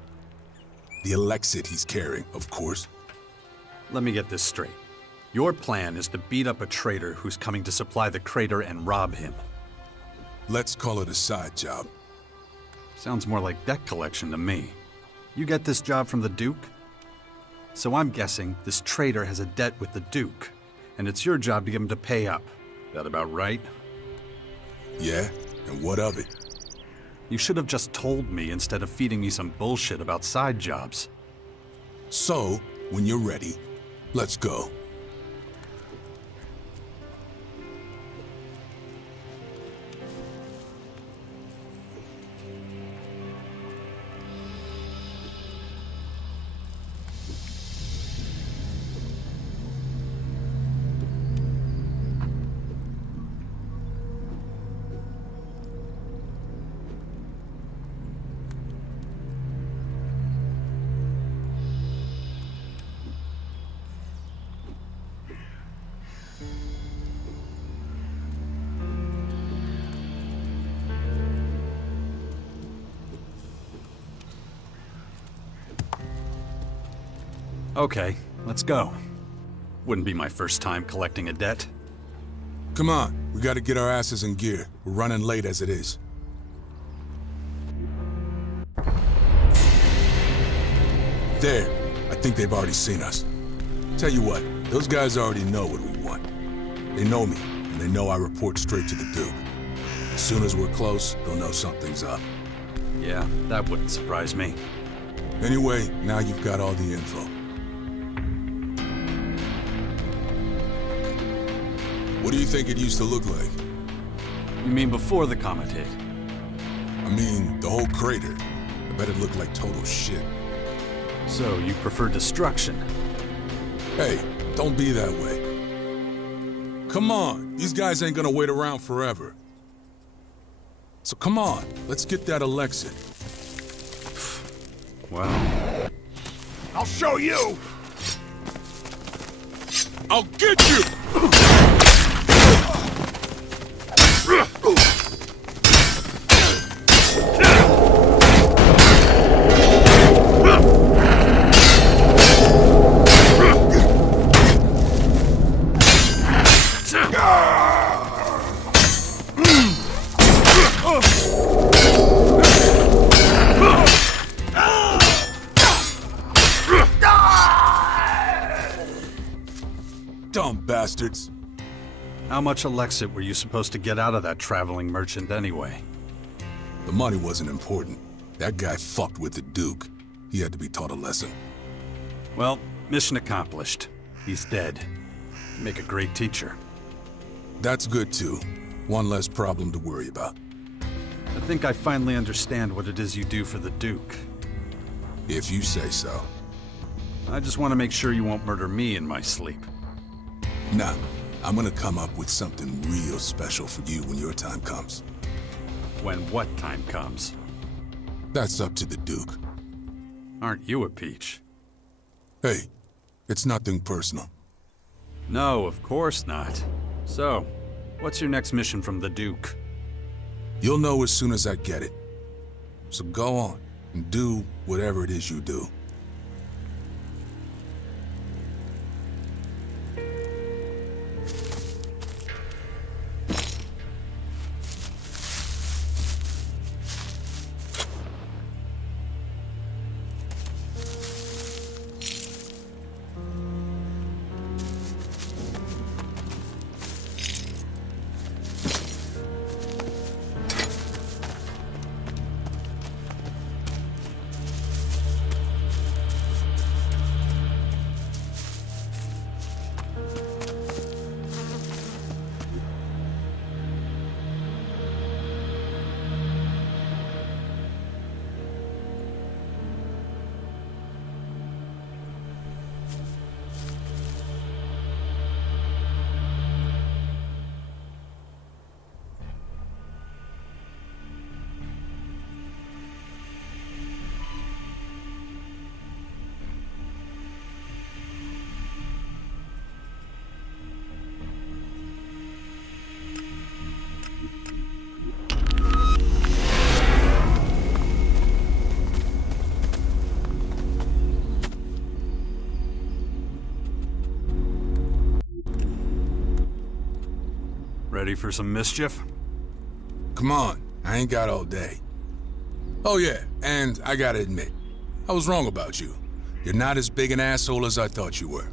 The Elex he's carrying, of course. Let me get this straight. Your plan is to beat up a trader who's coming to supply the crater and rob him. Let's call it a side job. Sounds more like debt collection to me. You get this job from the Duke? So I'm guessing this trader has a debt with the Duke, and it's your job to get him to pay up. That about right? Yeah, and what of it? You should have just told me instead of feeding me some bullshit about side jobs. So, when you're ready, let's go. Okay, let's go. Wouldn't be my first time collecting a debt. Come on, we gotta get our asses in gear. We're running late as it is. There, I think they've already seen us. Tell you what, those guys already know what we want. They know me, and they know I report straight to the Duke. As soon as we're close, they'll know something's up. Yeah, that wouldn't surprise me. Anyway, now you've got all the info. What do you think it used to look like? You mean before the comet hit? I mean, the whole crater. I bet it looked like total shit. So, you prefer destruction? Hey, don't be that way. Come on, these guys ain't gonna wait around forever. So come on, let's get that Elex. Wow. I'll show you! I'll get you! Dumb bastards. How much Alexit were you supposed to get out of that traveling merchant anyway? The money wasn't important. That guy fucked with the Duke. He had to be taught a lesson. Well, mission accomplished. He's dead. Make a great teacher. That's good too. One less problem to worry about. I think I finally understand what it is you do for the Duke. If you say so. I just want to make sure you won't murder me in my sleep. Nah, I'm gonna come up with something real special for you when your time comes. When what time comes? That's up to the Duke. Aren't you a peach? Hey, it's nothing personal. No, of course not. So, what's your next mission from the Duke? You'll know as soon as I get it. So go on and do whatever it is you do. Ready for some mischief? Come on, I ain't got all day. Oh yeah, and I gotta admit, I was wrong about you. You're not as big an asshole as I thought you were.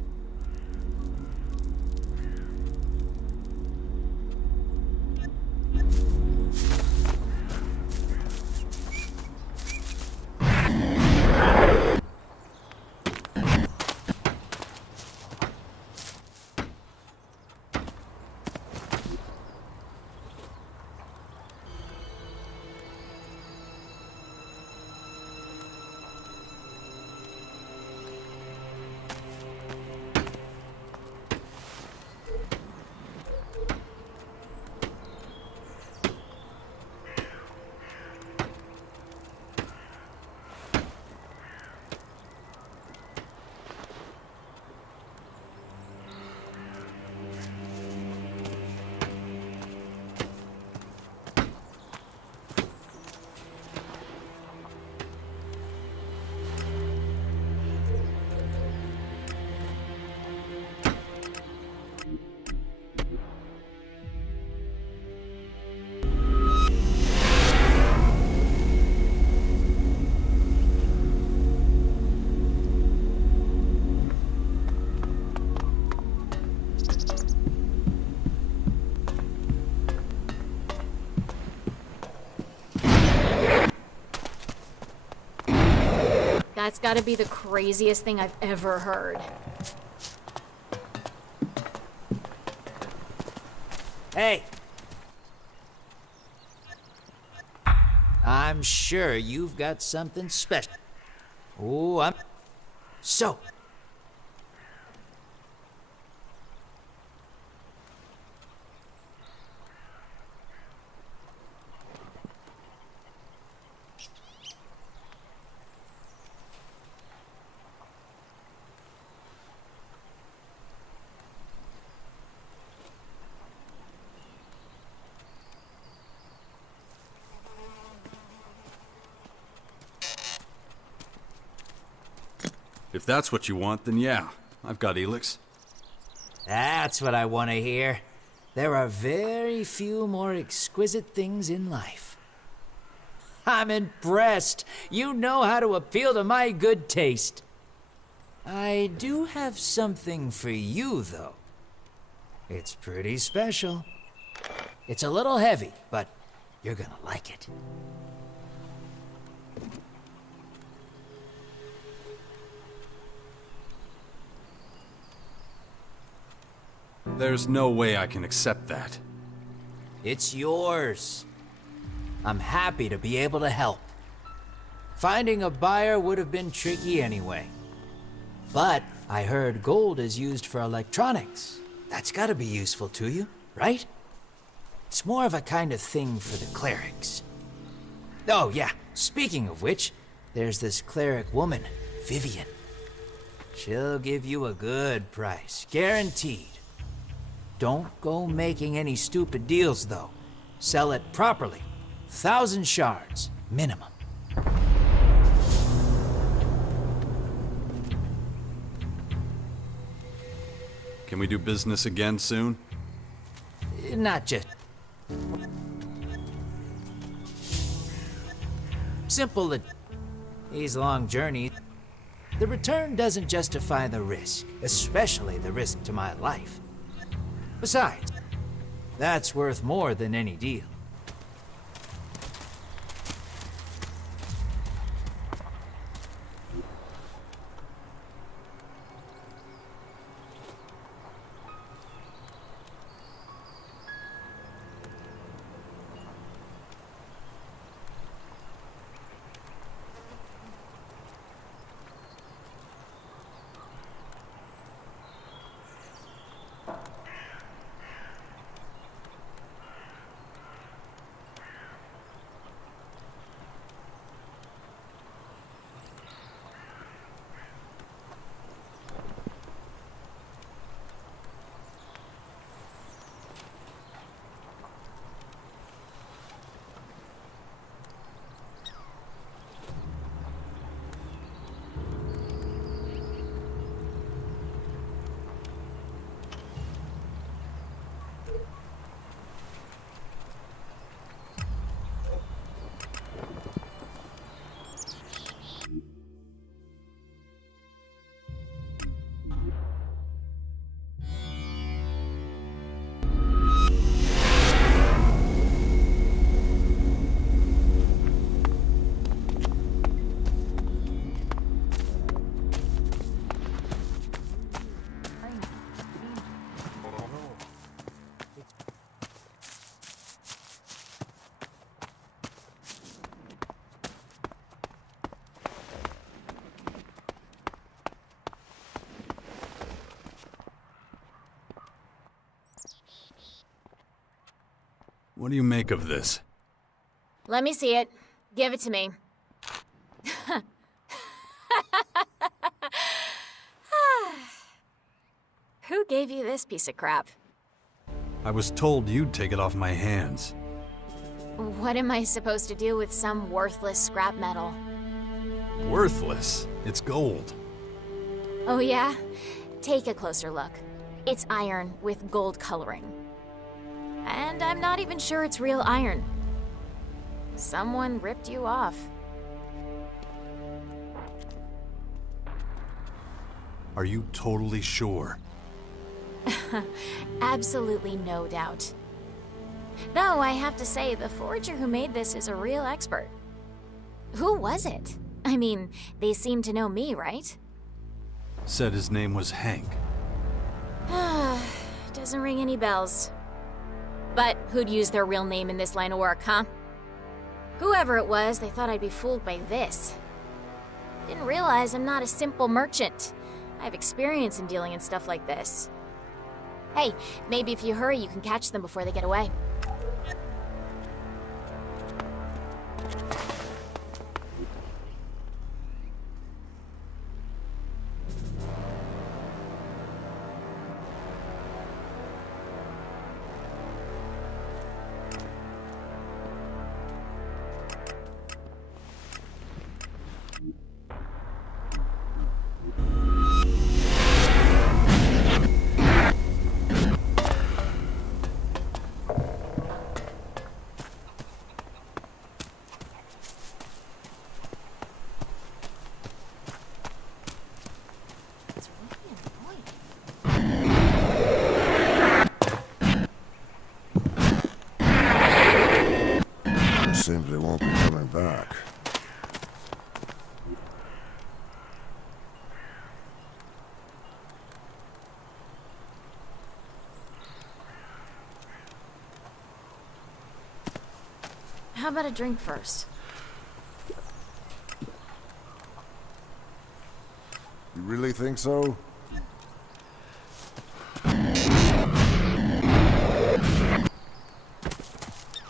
That's gotta be the craziest thing I've ever heard. Hey! I'm sure you've got something special. Oh, So, If that's what you want, then yeah, I've got Elex. that's what I want to hear. There are very few more exquisite things in life. I'm impressed. You know how to appeal to my good taste. I do have something for you, though. It's pretty special. It's a little heavy, but you're gonna like it. There's no way I can accept that. It's yours. I'm happy to be able to help. Finding a buyer would have been tricky anyway. But I heard gold is used for electronics. That's gotta be useful to you, right? It's more of a kind of thing for the clerics. Oh yeah, speaking of which, there's this cleric woman, Vivian. She'll give you a good price, guaranteed. Don't go making any stupid deals though. Sell it properly. 1,000 shards, minimum. Can we do business again soon? Not just... Simple as these long journeys. The return doesn't justify the risk, especially the risk to my life. Besides, that's worth more than any deal. What do you make of this? Let me see it. Give it to me. Who gave you this piece of crap? I was told you'd take it off my hands. What am I supposed to do with some worthless scrap metal? Worthless. It's gold. Oh yeah? Take a closer look. It's iron with gold coloring. And I'm not even sure it's real iron. Someone ripped you off. Are you totally sure? Absolutely no doubt. Though I have to say, the forger who made this is a real expert. Who was it? I mean, they seem to know me, right? Said his name was Hank. Doesn't ring any bells. But who'd use their real name in this line of work, huh? Whoever it was, they thought I'd be fooled by this. Didn't realize I'm not a simple merchant. I have experience in dealing in stuff like this. Hey, maybe if you hurry, you can catch them before they get away. how about a drink first? You really think so?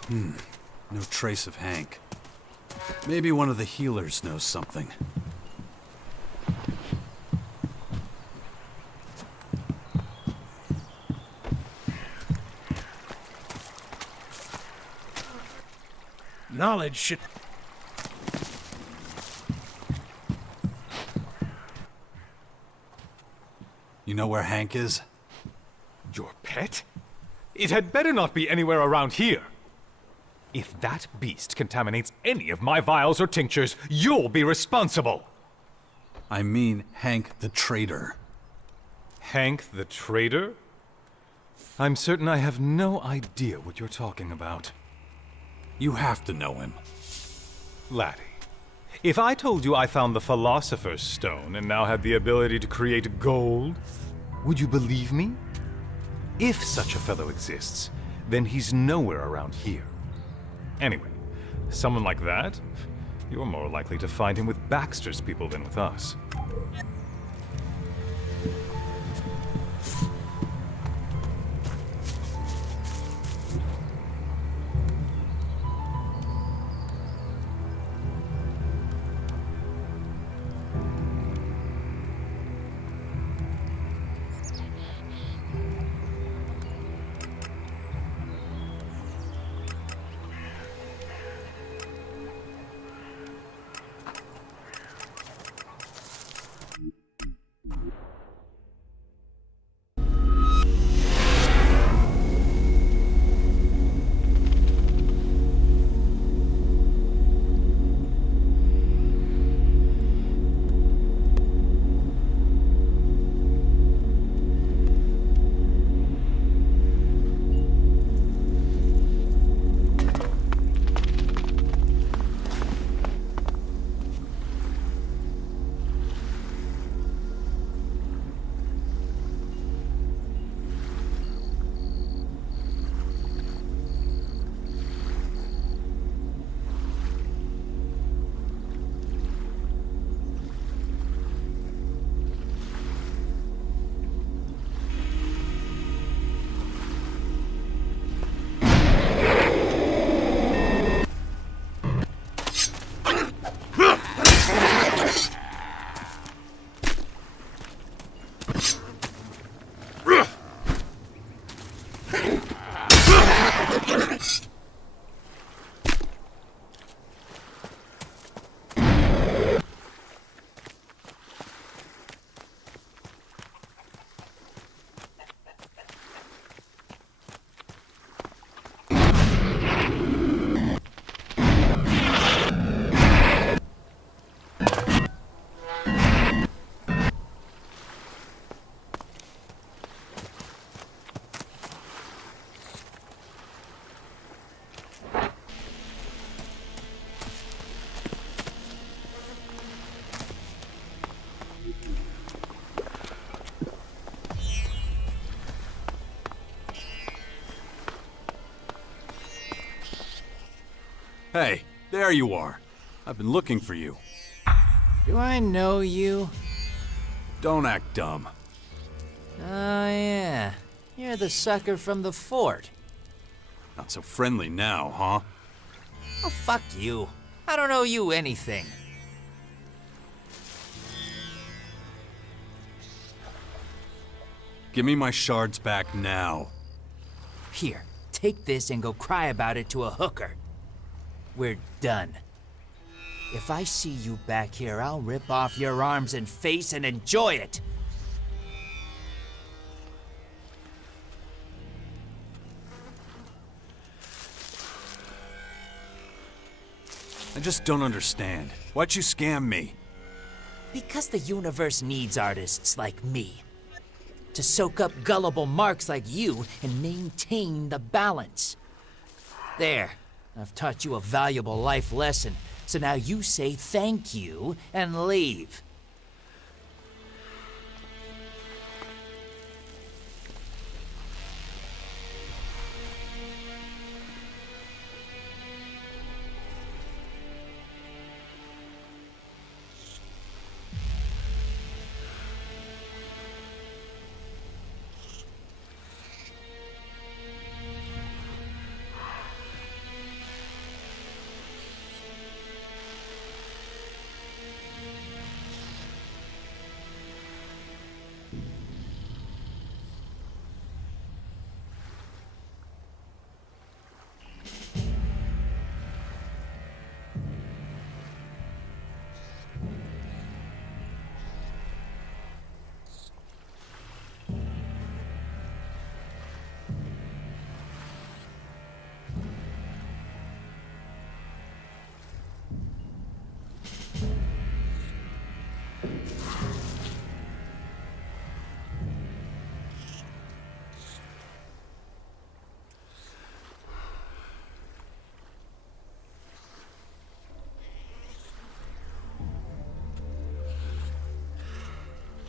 No trace of Hank. Maybe one of the healers knows something. Knowledge should... You know where Hank is? Your pet? It had better not be anywhere around here. If that beast contaminates any of my vials or tinctures, you'll be responsible. I mean Hank the traitor. Hank the traitor? I'm certain I have no idea what you're talking about. You have to know him. Laddie, if I told you I found the Philosopher's Stone and now had the ability to create gold, would you believe me? If such a fellow exists, then he's nowhere around here. Anyway, someone like that, you're more likely to find him with Baxter's people than with us. Hey, there you are. I've been looking for you. Do I know you? Don't act dumb. Oh, yeah. You're the sucker from the fort. Not so friendly now, huh? Oh, fuck you. I don't owe you anything. Give me my shards back now. Here, take this and go cry about it to a hooker. We're done. If I see you back here, I'll rip off your arms and face and enjoy it. I just don't understand. Why'd you scam me? Because the universe needs artists like me. To soak up gullible marks like you and maintain the balance. There, I've taught you a valuable life lesson, so now you say thank you and leave.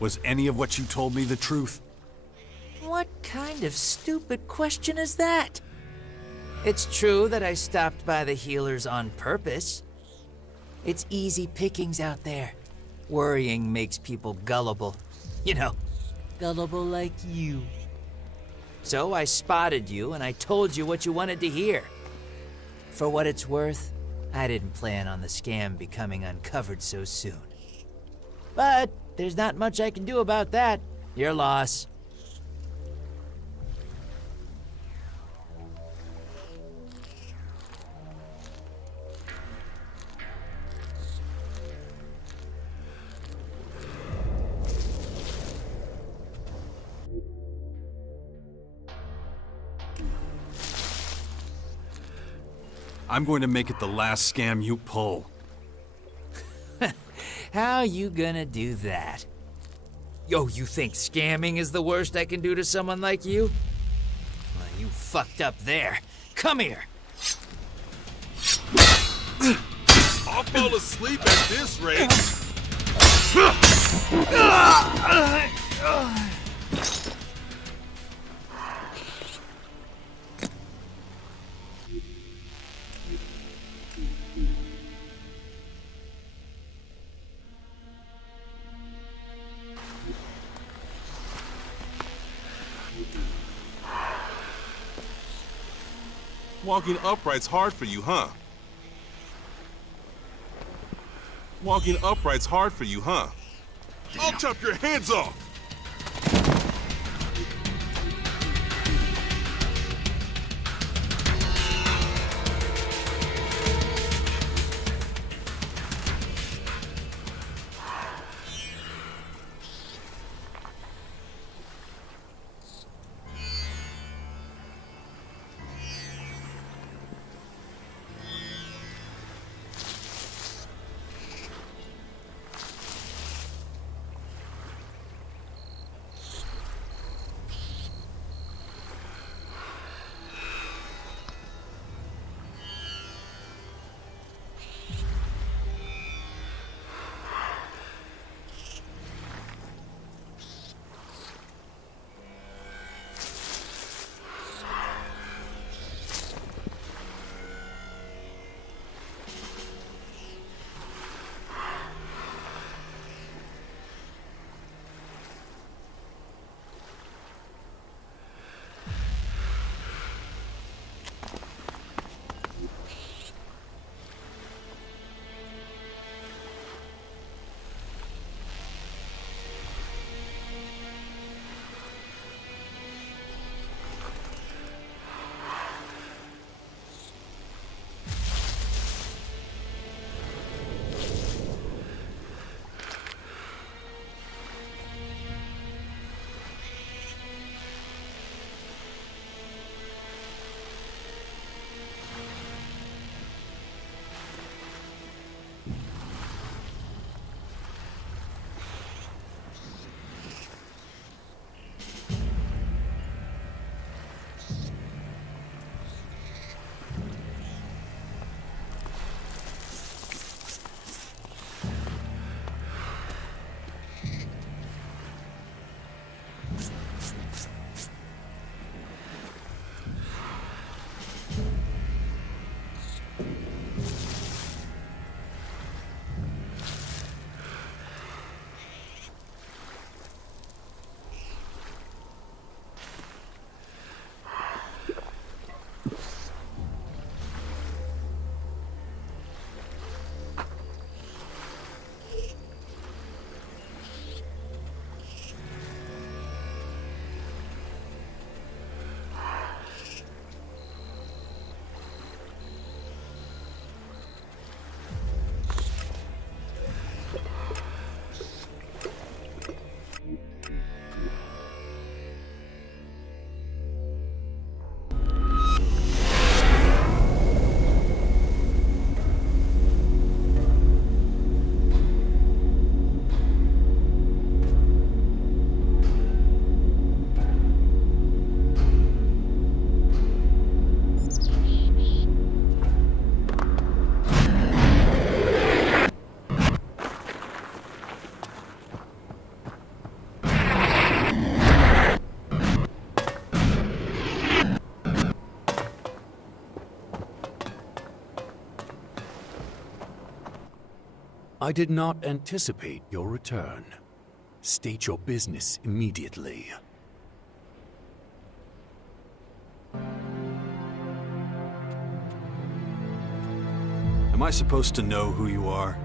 Was any of what you told me the truth? What kind of stupid question is that? It's true that I stopped by the healers on purpose. It's easy pickings out there. Worrying makes people gullible. You know, gullible like you. So I spotted you and I told you what you wanted to hear. For what it's worth, I didn't plan on the scam becoming uncovered so soon. But there's not much I can do about that. Your loss. I'm going to make it the last scam you pull. How you gonna do that? Yo, you think scamming is the worst I can do to someone like you? Well, you fucked up there. Come here. I'll fall asleep at this rate. Walking upright's hard for you, huh? Walking upright's hard for you, huh? I'll chop your heads off! I did not anticipate your return. State your business immediately. Am I supposed to know who you are?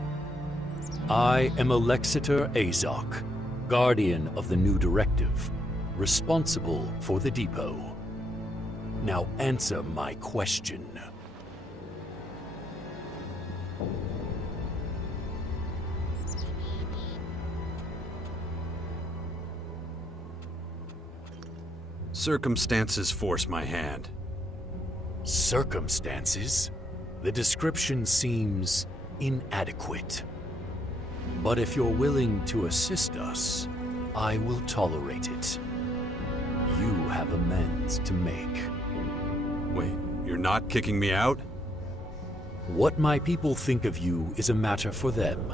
I am Alexiter Azok, Guardian of the New Directive, responsible for the depot. Now answer my question. Circumstances force my hand. Circumstances? The description seems inadequate. But if you're willing to assist us, I will tolerate it. You have amends to make. Wait, you're not kicking me out? What my people think of you is a matter for them.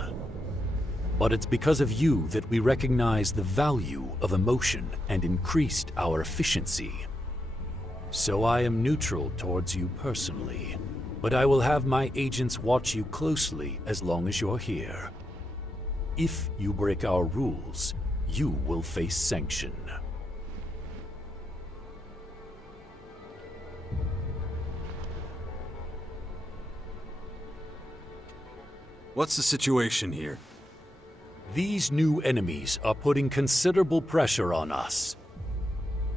But it's because of you that we recognize the value of emotion and increased our efficiency. So I am neutral towards you personally, but I will have my agents watch you closely as long as you're here. If you break our rules, you will face sanction. What's the situation here? These new enemies are putting considerable pressure on us.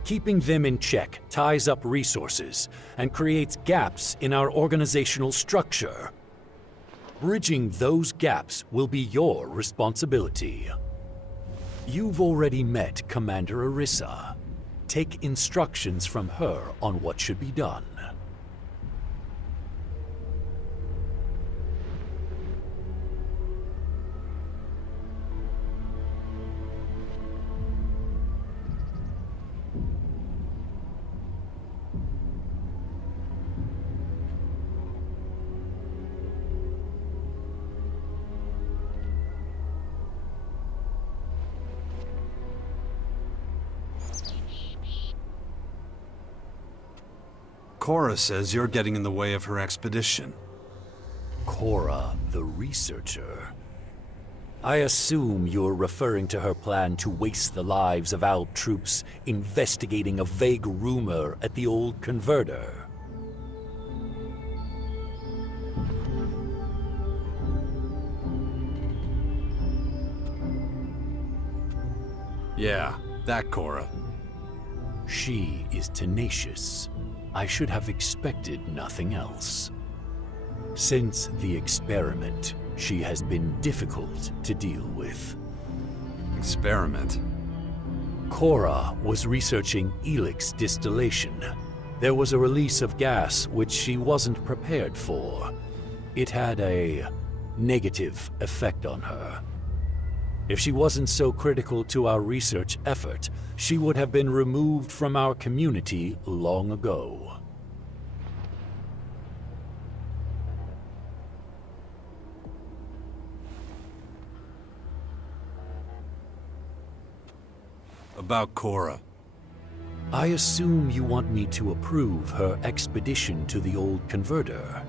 Keeping them in check ties up resources and creates gaps in our organizational structure. Bridging those gaps will be your responsibility. You've already met Commander Arissa. Take instructions from her on what should be done. Cora says you're getting in the way of her expedition. Cora, the researcher. I assume you're referring to her plan to waste the lives of Alp troops investigating a vague rumor at the old converter. Yeah, that Cora. She is tenacious. I should have expected nothing else. Since the experiment, she has been difficult to deal with. Experiment? Cora was researching Elex distillation. There was a release of gas which she wasn't prepared for. It had a negative effect on her. If she wasn't so critical to our research effort, she would have been removed from our community long ago. About Cora. I assume you want me to approve her expedition to the old converter.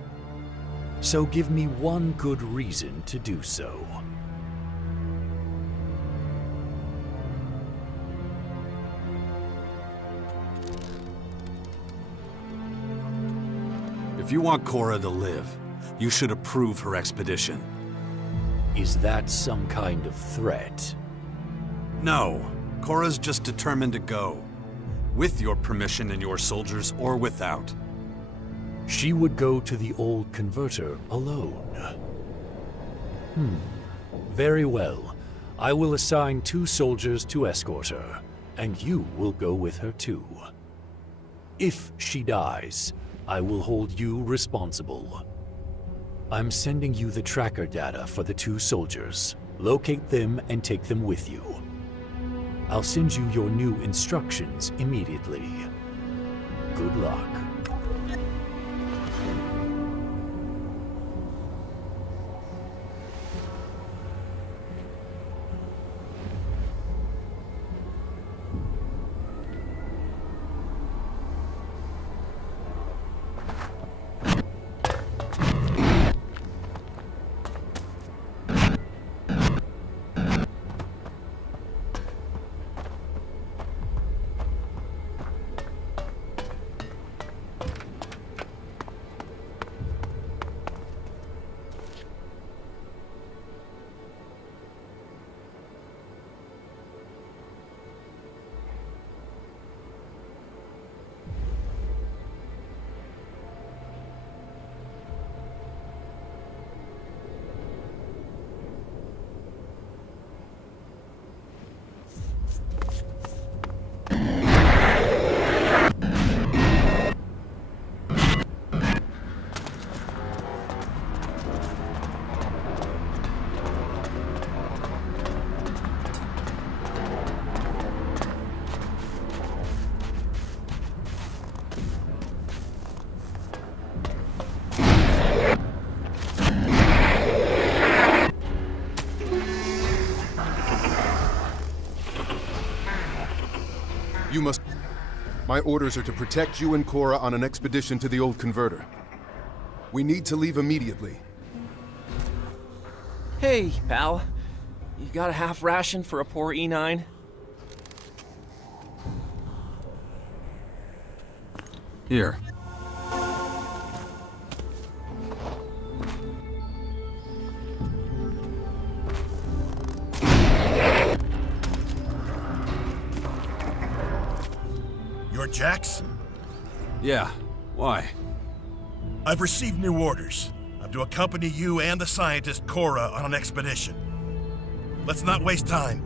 So give me one good reason to do so. If you want Cora to live, you should approve her expedition. Is that some kind of threat? No. Cora's just determined to go. With your permission and your soldiers, or without. She would go to the old converter alone. Very well. I will assign 2 soldiers to escort her, and you will go with her too. If she dies, I will hold you responsible. I'm sending you the tracker data for the 2 soldiers. Locate them and take them with you. I'll send you your new instructions immediately. Good luck. You must... My orders are to protect you and Cora on an expedition to the old converter. We need to leave immediately. Hey, pal. You got a half ration for a poor E9? Here. You're Jax? Yeah. Why? I've received new orders. I'm to accompany you and the scientist Cora on an expedition. Let's not waste time.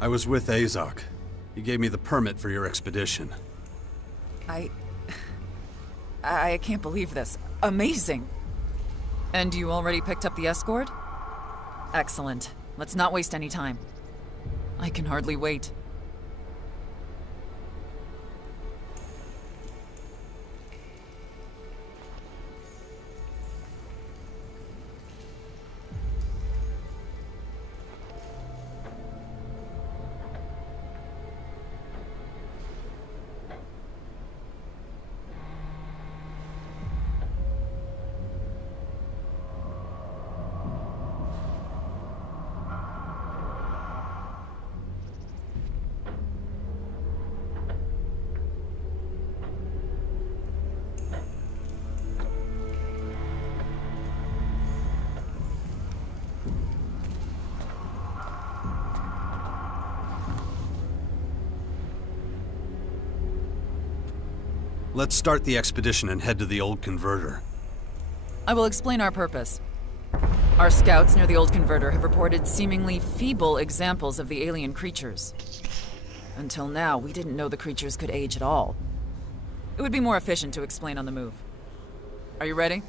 I was with Azok. He gave me the permit for your expedition. I can't believe this. Amazing! And you already picked up the escort? Excellent. Let's not waste any time. I can hardly wait. Let's start the expedition and head to the old converter. I will explain our purpose. Our scouts near the old converter have reported seemingly feeble examples of the alien creatures. Until now, we didn't know the creatures could age at all. It would be more efficient to explain on the move. Are you ready?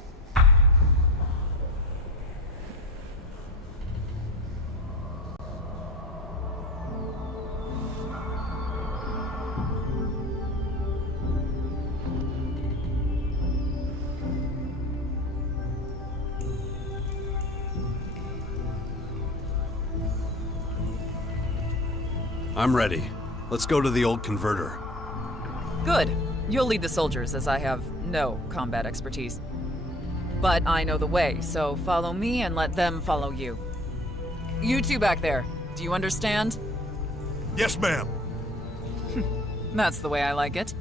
I'm ready. Let's go to the old converter. Good. You'll lead the soldiers, as I have no combat expertise. But I know the way, so follow me and let them follow you. You two back there, do you understand? Yes, ma'am. That's the way I like it.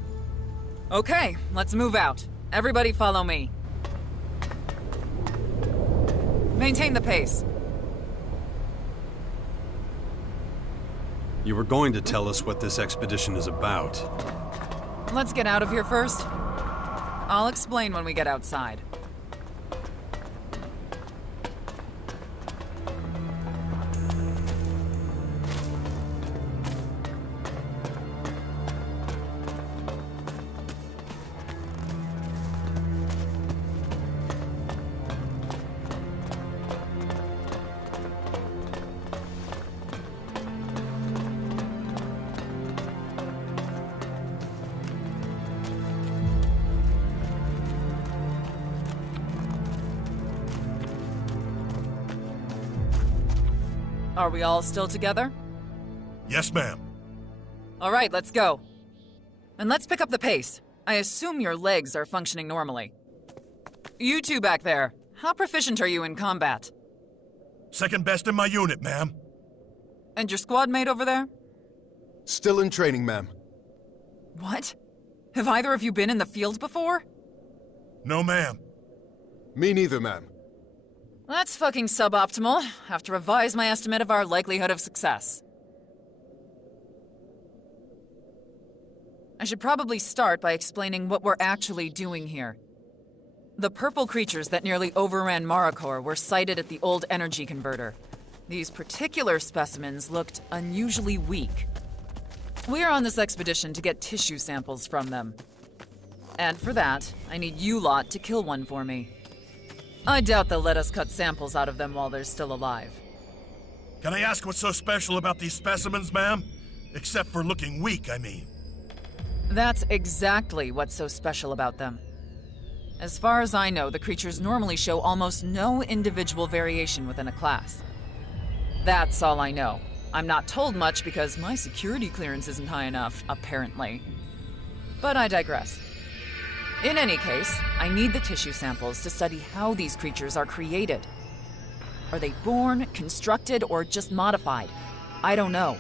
Okay, let's move out. Everybody follow me. Maintain the pace. You were going to tell us what this expedition is about. Let's get out of here first. I'll explain when we get outside. Are we all still together? Yes, ma'am. All right, let's go. And let's pick up the pace. I assume your legs are functioning normally. You two back there, how proficient are you in combat? Second best in my unit, ma'am. And your squad mate over there? Still in training, ma'am. What? Have either of you been in the field before? No, ma'am. Me neither, ma'am. That's fucking suboptimal. Have to revise my estimate of our likelihood of success. I should probably start by explaining what we're actually doing here. The purple creatures that nearly overran Maracor were sighted at the old energy converter. These particular specimens looked unusually weak. We're on this expedition to get tissue samples from them. And for that, I need you lot to kill one for me. I doubt they'll let us cut samples out of them while they're still alive. Can I ask what's so special about these specimens, ma'am? Except for looking weak, I mean. That's exactly what's so special about them. As far as I know, the creatures normally show almost no individual variation within a class. That's all I know. I'm not told much because my security clearance isn't high enough, apparently. But I digress. In any case, I need the tissue samples to study how these creatures are created. Are they born, constructed, or just modified? I don't know.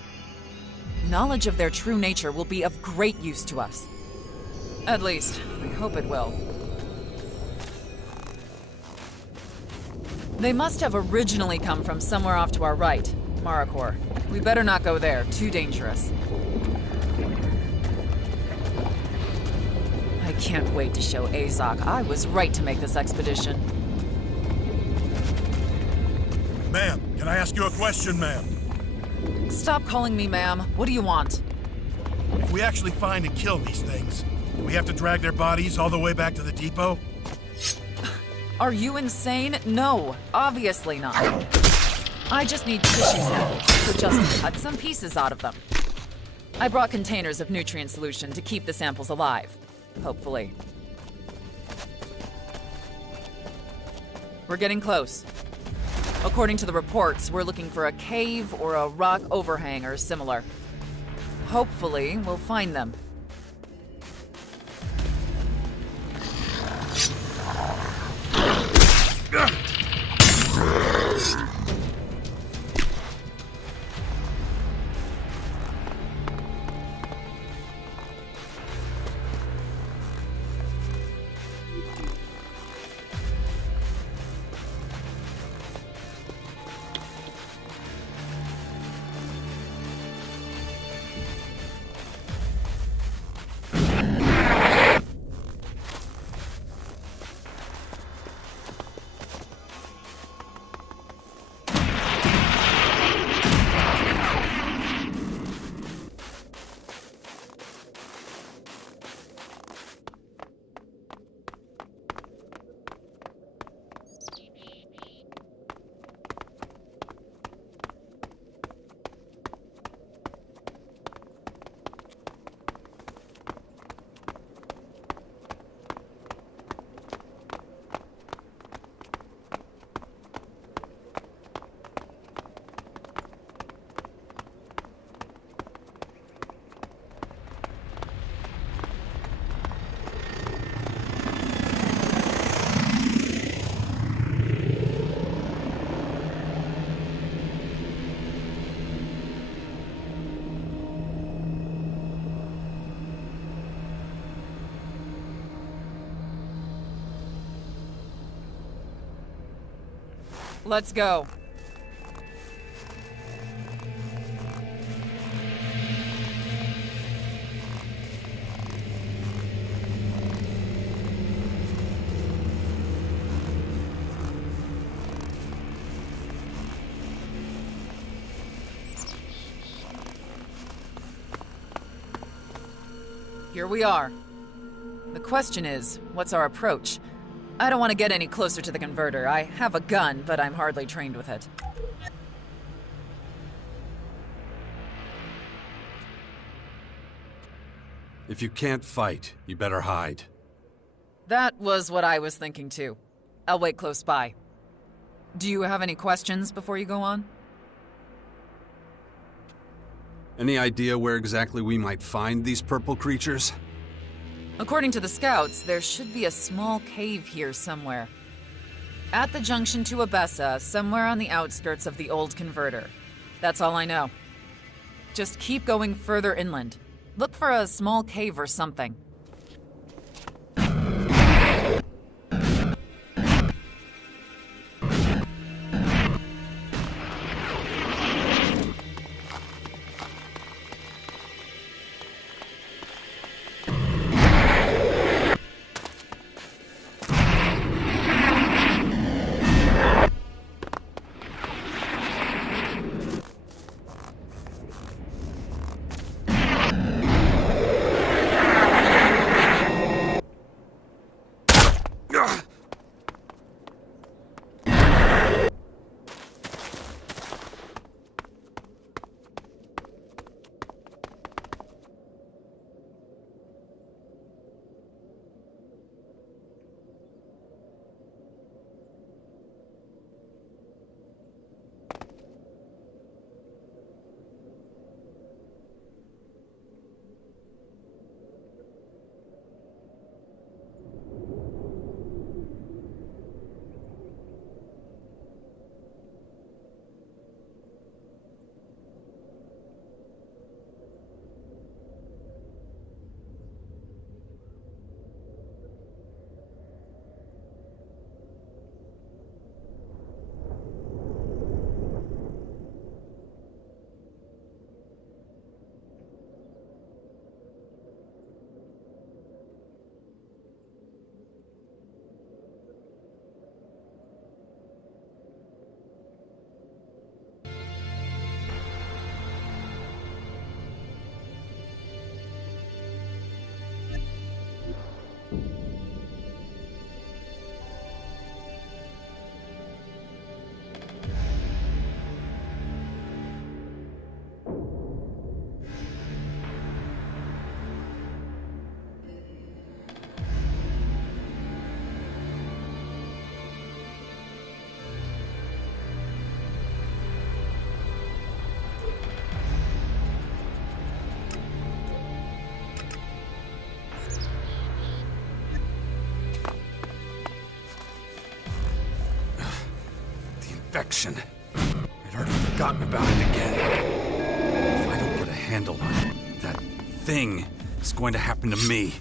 Knowledge of their true nature will be of great use to us. At least, I hope it will. They must have originally come from somewhere off to our right, Maracor. We better not go there, too dangerous. I can't wait to show Azok I was right to make this expedition. Ma'am, can I ask you a question, ma'am? Stop calling me ma'am. What do you want? If we actually find and kill these things, do we have to drag their bodies all the way back to the depot? Are you insane? No, obviously not. I just need tissue samples, so just cut some pieces out of them. I brought containers of nutrient solution to keep the samples alive. Hopefully. We're getting close. According to the reports, we're looking for a cave or a rock overhang or similar. Hopefully, we'll find them. Let's go. here we are. The question is, what's our approach? I don't want to get any closer to the converter. I have a gun, but I'm hardly trained with it. If you can't fight, you better hide. That was what I was thinking too. I'll wait close by. Do you have any questions before you go on? Any idea where exactly we might find these purple creatures? According to the scouts, there should be a small cave here somewhere. At the junction to Abessa, somewhere on the outskirts of the old converter. That's all I know. Just keep going further inland. Look for a small cave or something. Infection. I'd already forgotten about it again. If I don't put a handle on it, that thing is going to happen to me.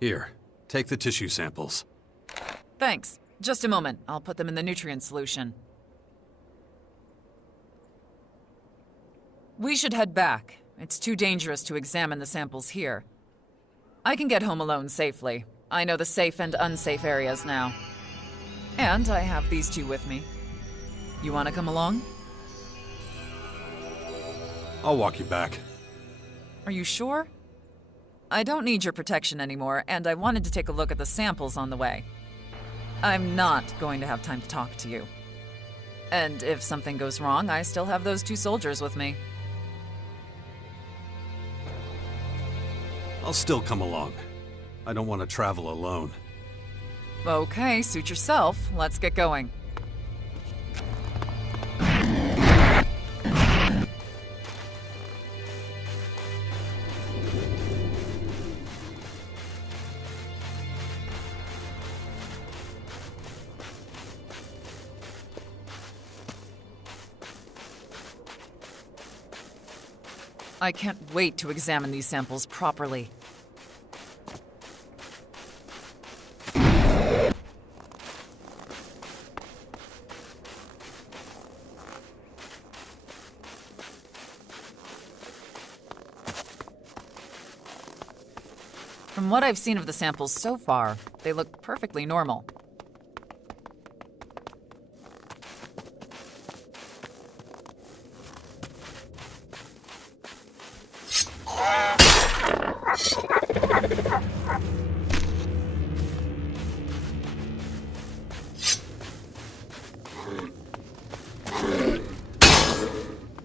Here, take the tissue samples. Thanks. Just a moment. I'll put them in the nutrient solution. We should head back. It's too dangerous to examine the samples here. I can get home alone safely. I know the safe and unsafe areas now. And I have these two with me. You want to come along? I'll walk you back. Are you sure? I don't need your protection anymore, and I wanted to take a look at the samples on the way. I'm not going to have time to talk to you. And if something goes wrong, I still have those two soldiers with me. I'll still come along. I don't want to travel alone. Okay, suit yourself. Let's get going. I can't wait to examine these samples properly. From what I've seen of the samples so far, they look perfectly normal.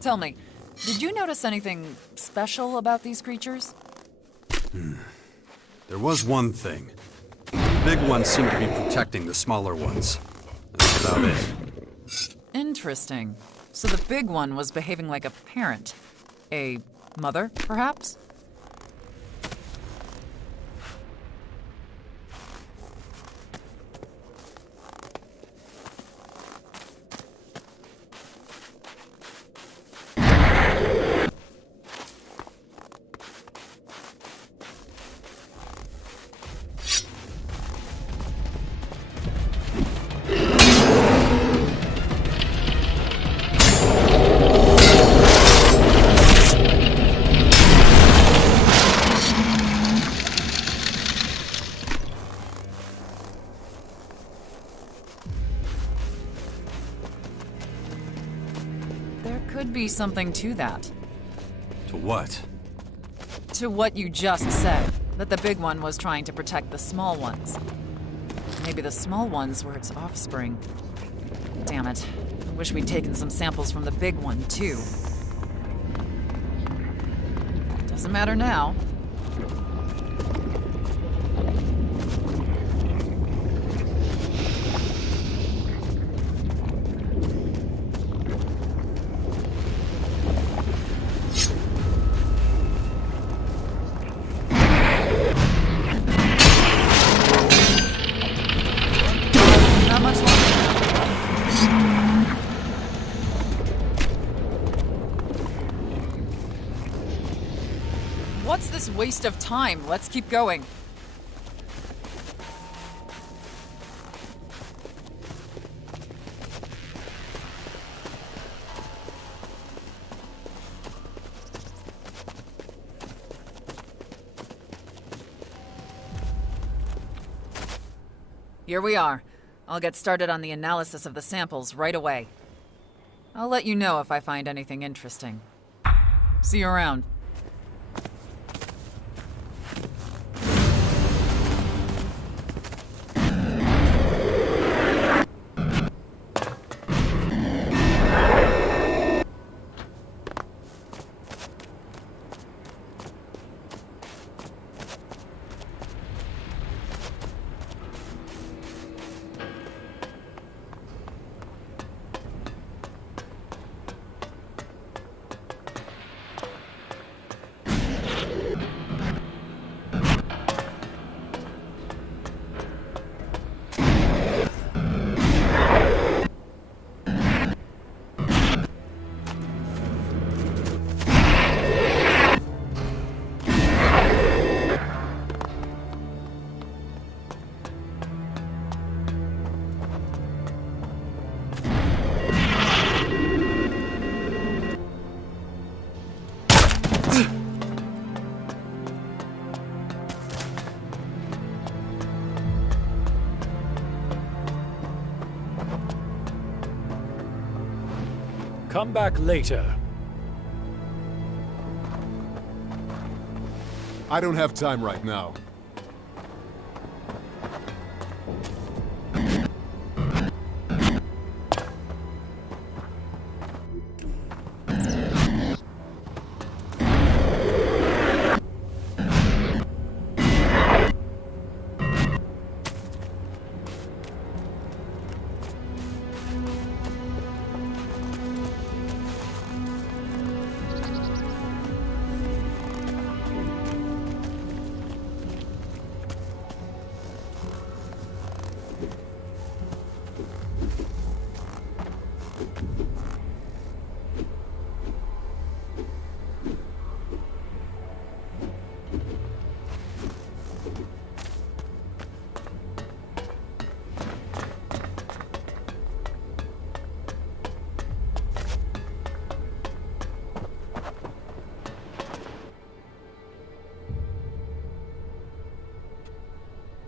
Tell me, did you notice anything special about these creatures? There was one thing. The big ones seem to be protecting the smaller ones. That's about it. Interesting. So the big one was behaving like a parent. A mother, perhaps? Could be something to that. To what? To what you just said, that the big one was trying to protect the small ones. Maybe the small ones were its offspring. Damn it. I wish we'd taken some samples from the big one, too. Doesn't matter now. What's this waste of time? Let's keep going. Here we are. I'll get started on the analysis of the samples right away. I'll let you know if I find anything interesting. See you around. Come back later. I don't have time right now.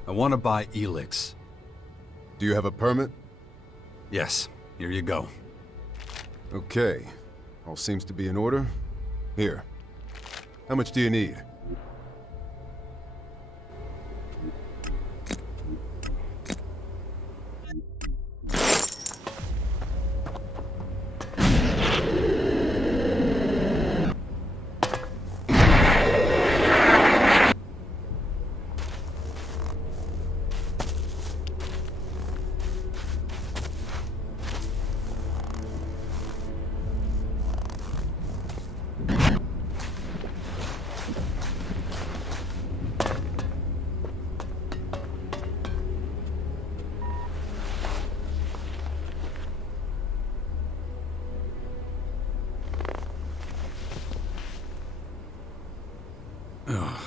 I want to buy Elex. Do you have a permit? Yes, here you go. Okay. All seems to be in order. Here. How much do you need? Ugh.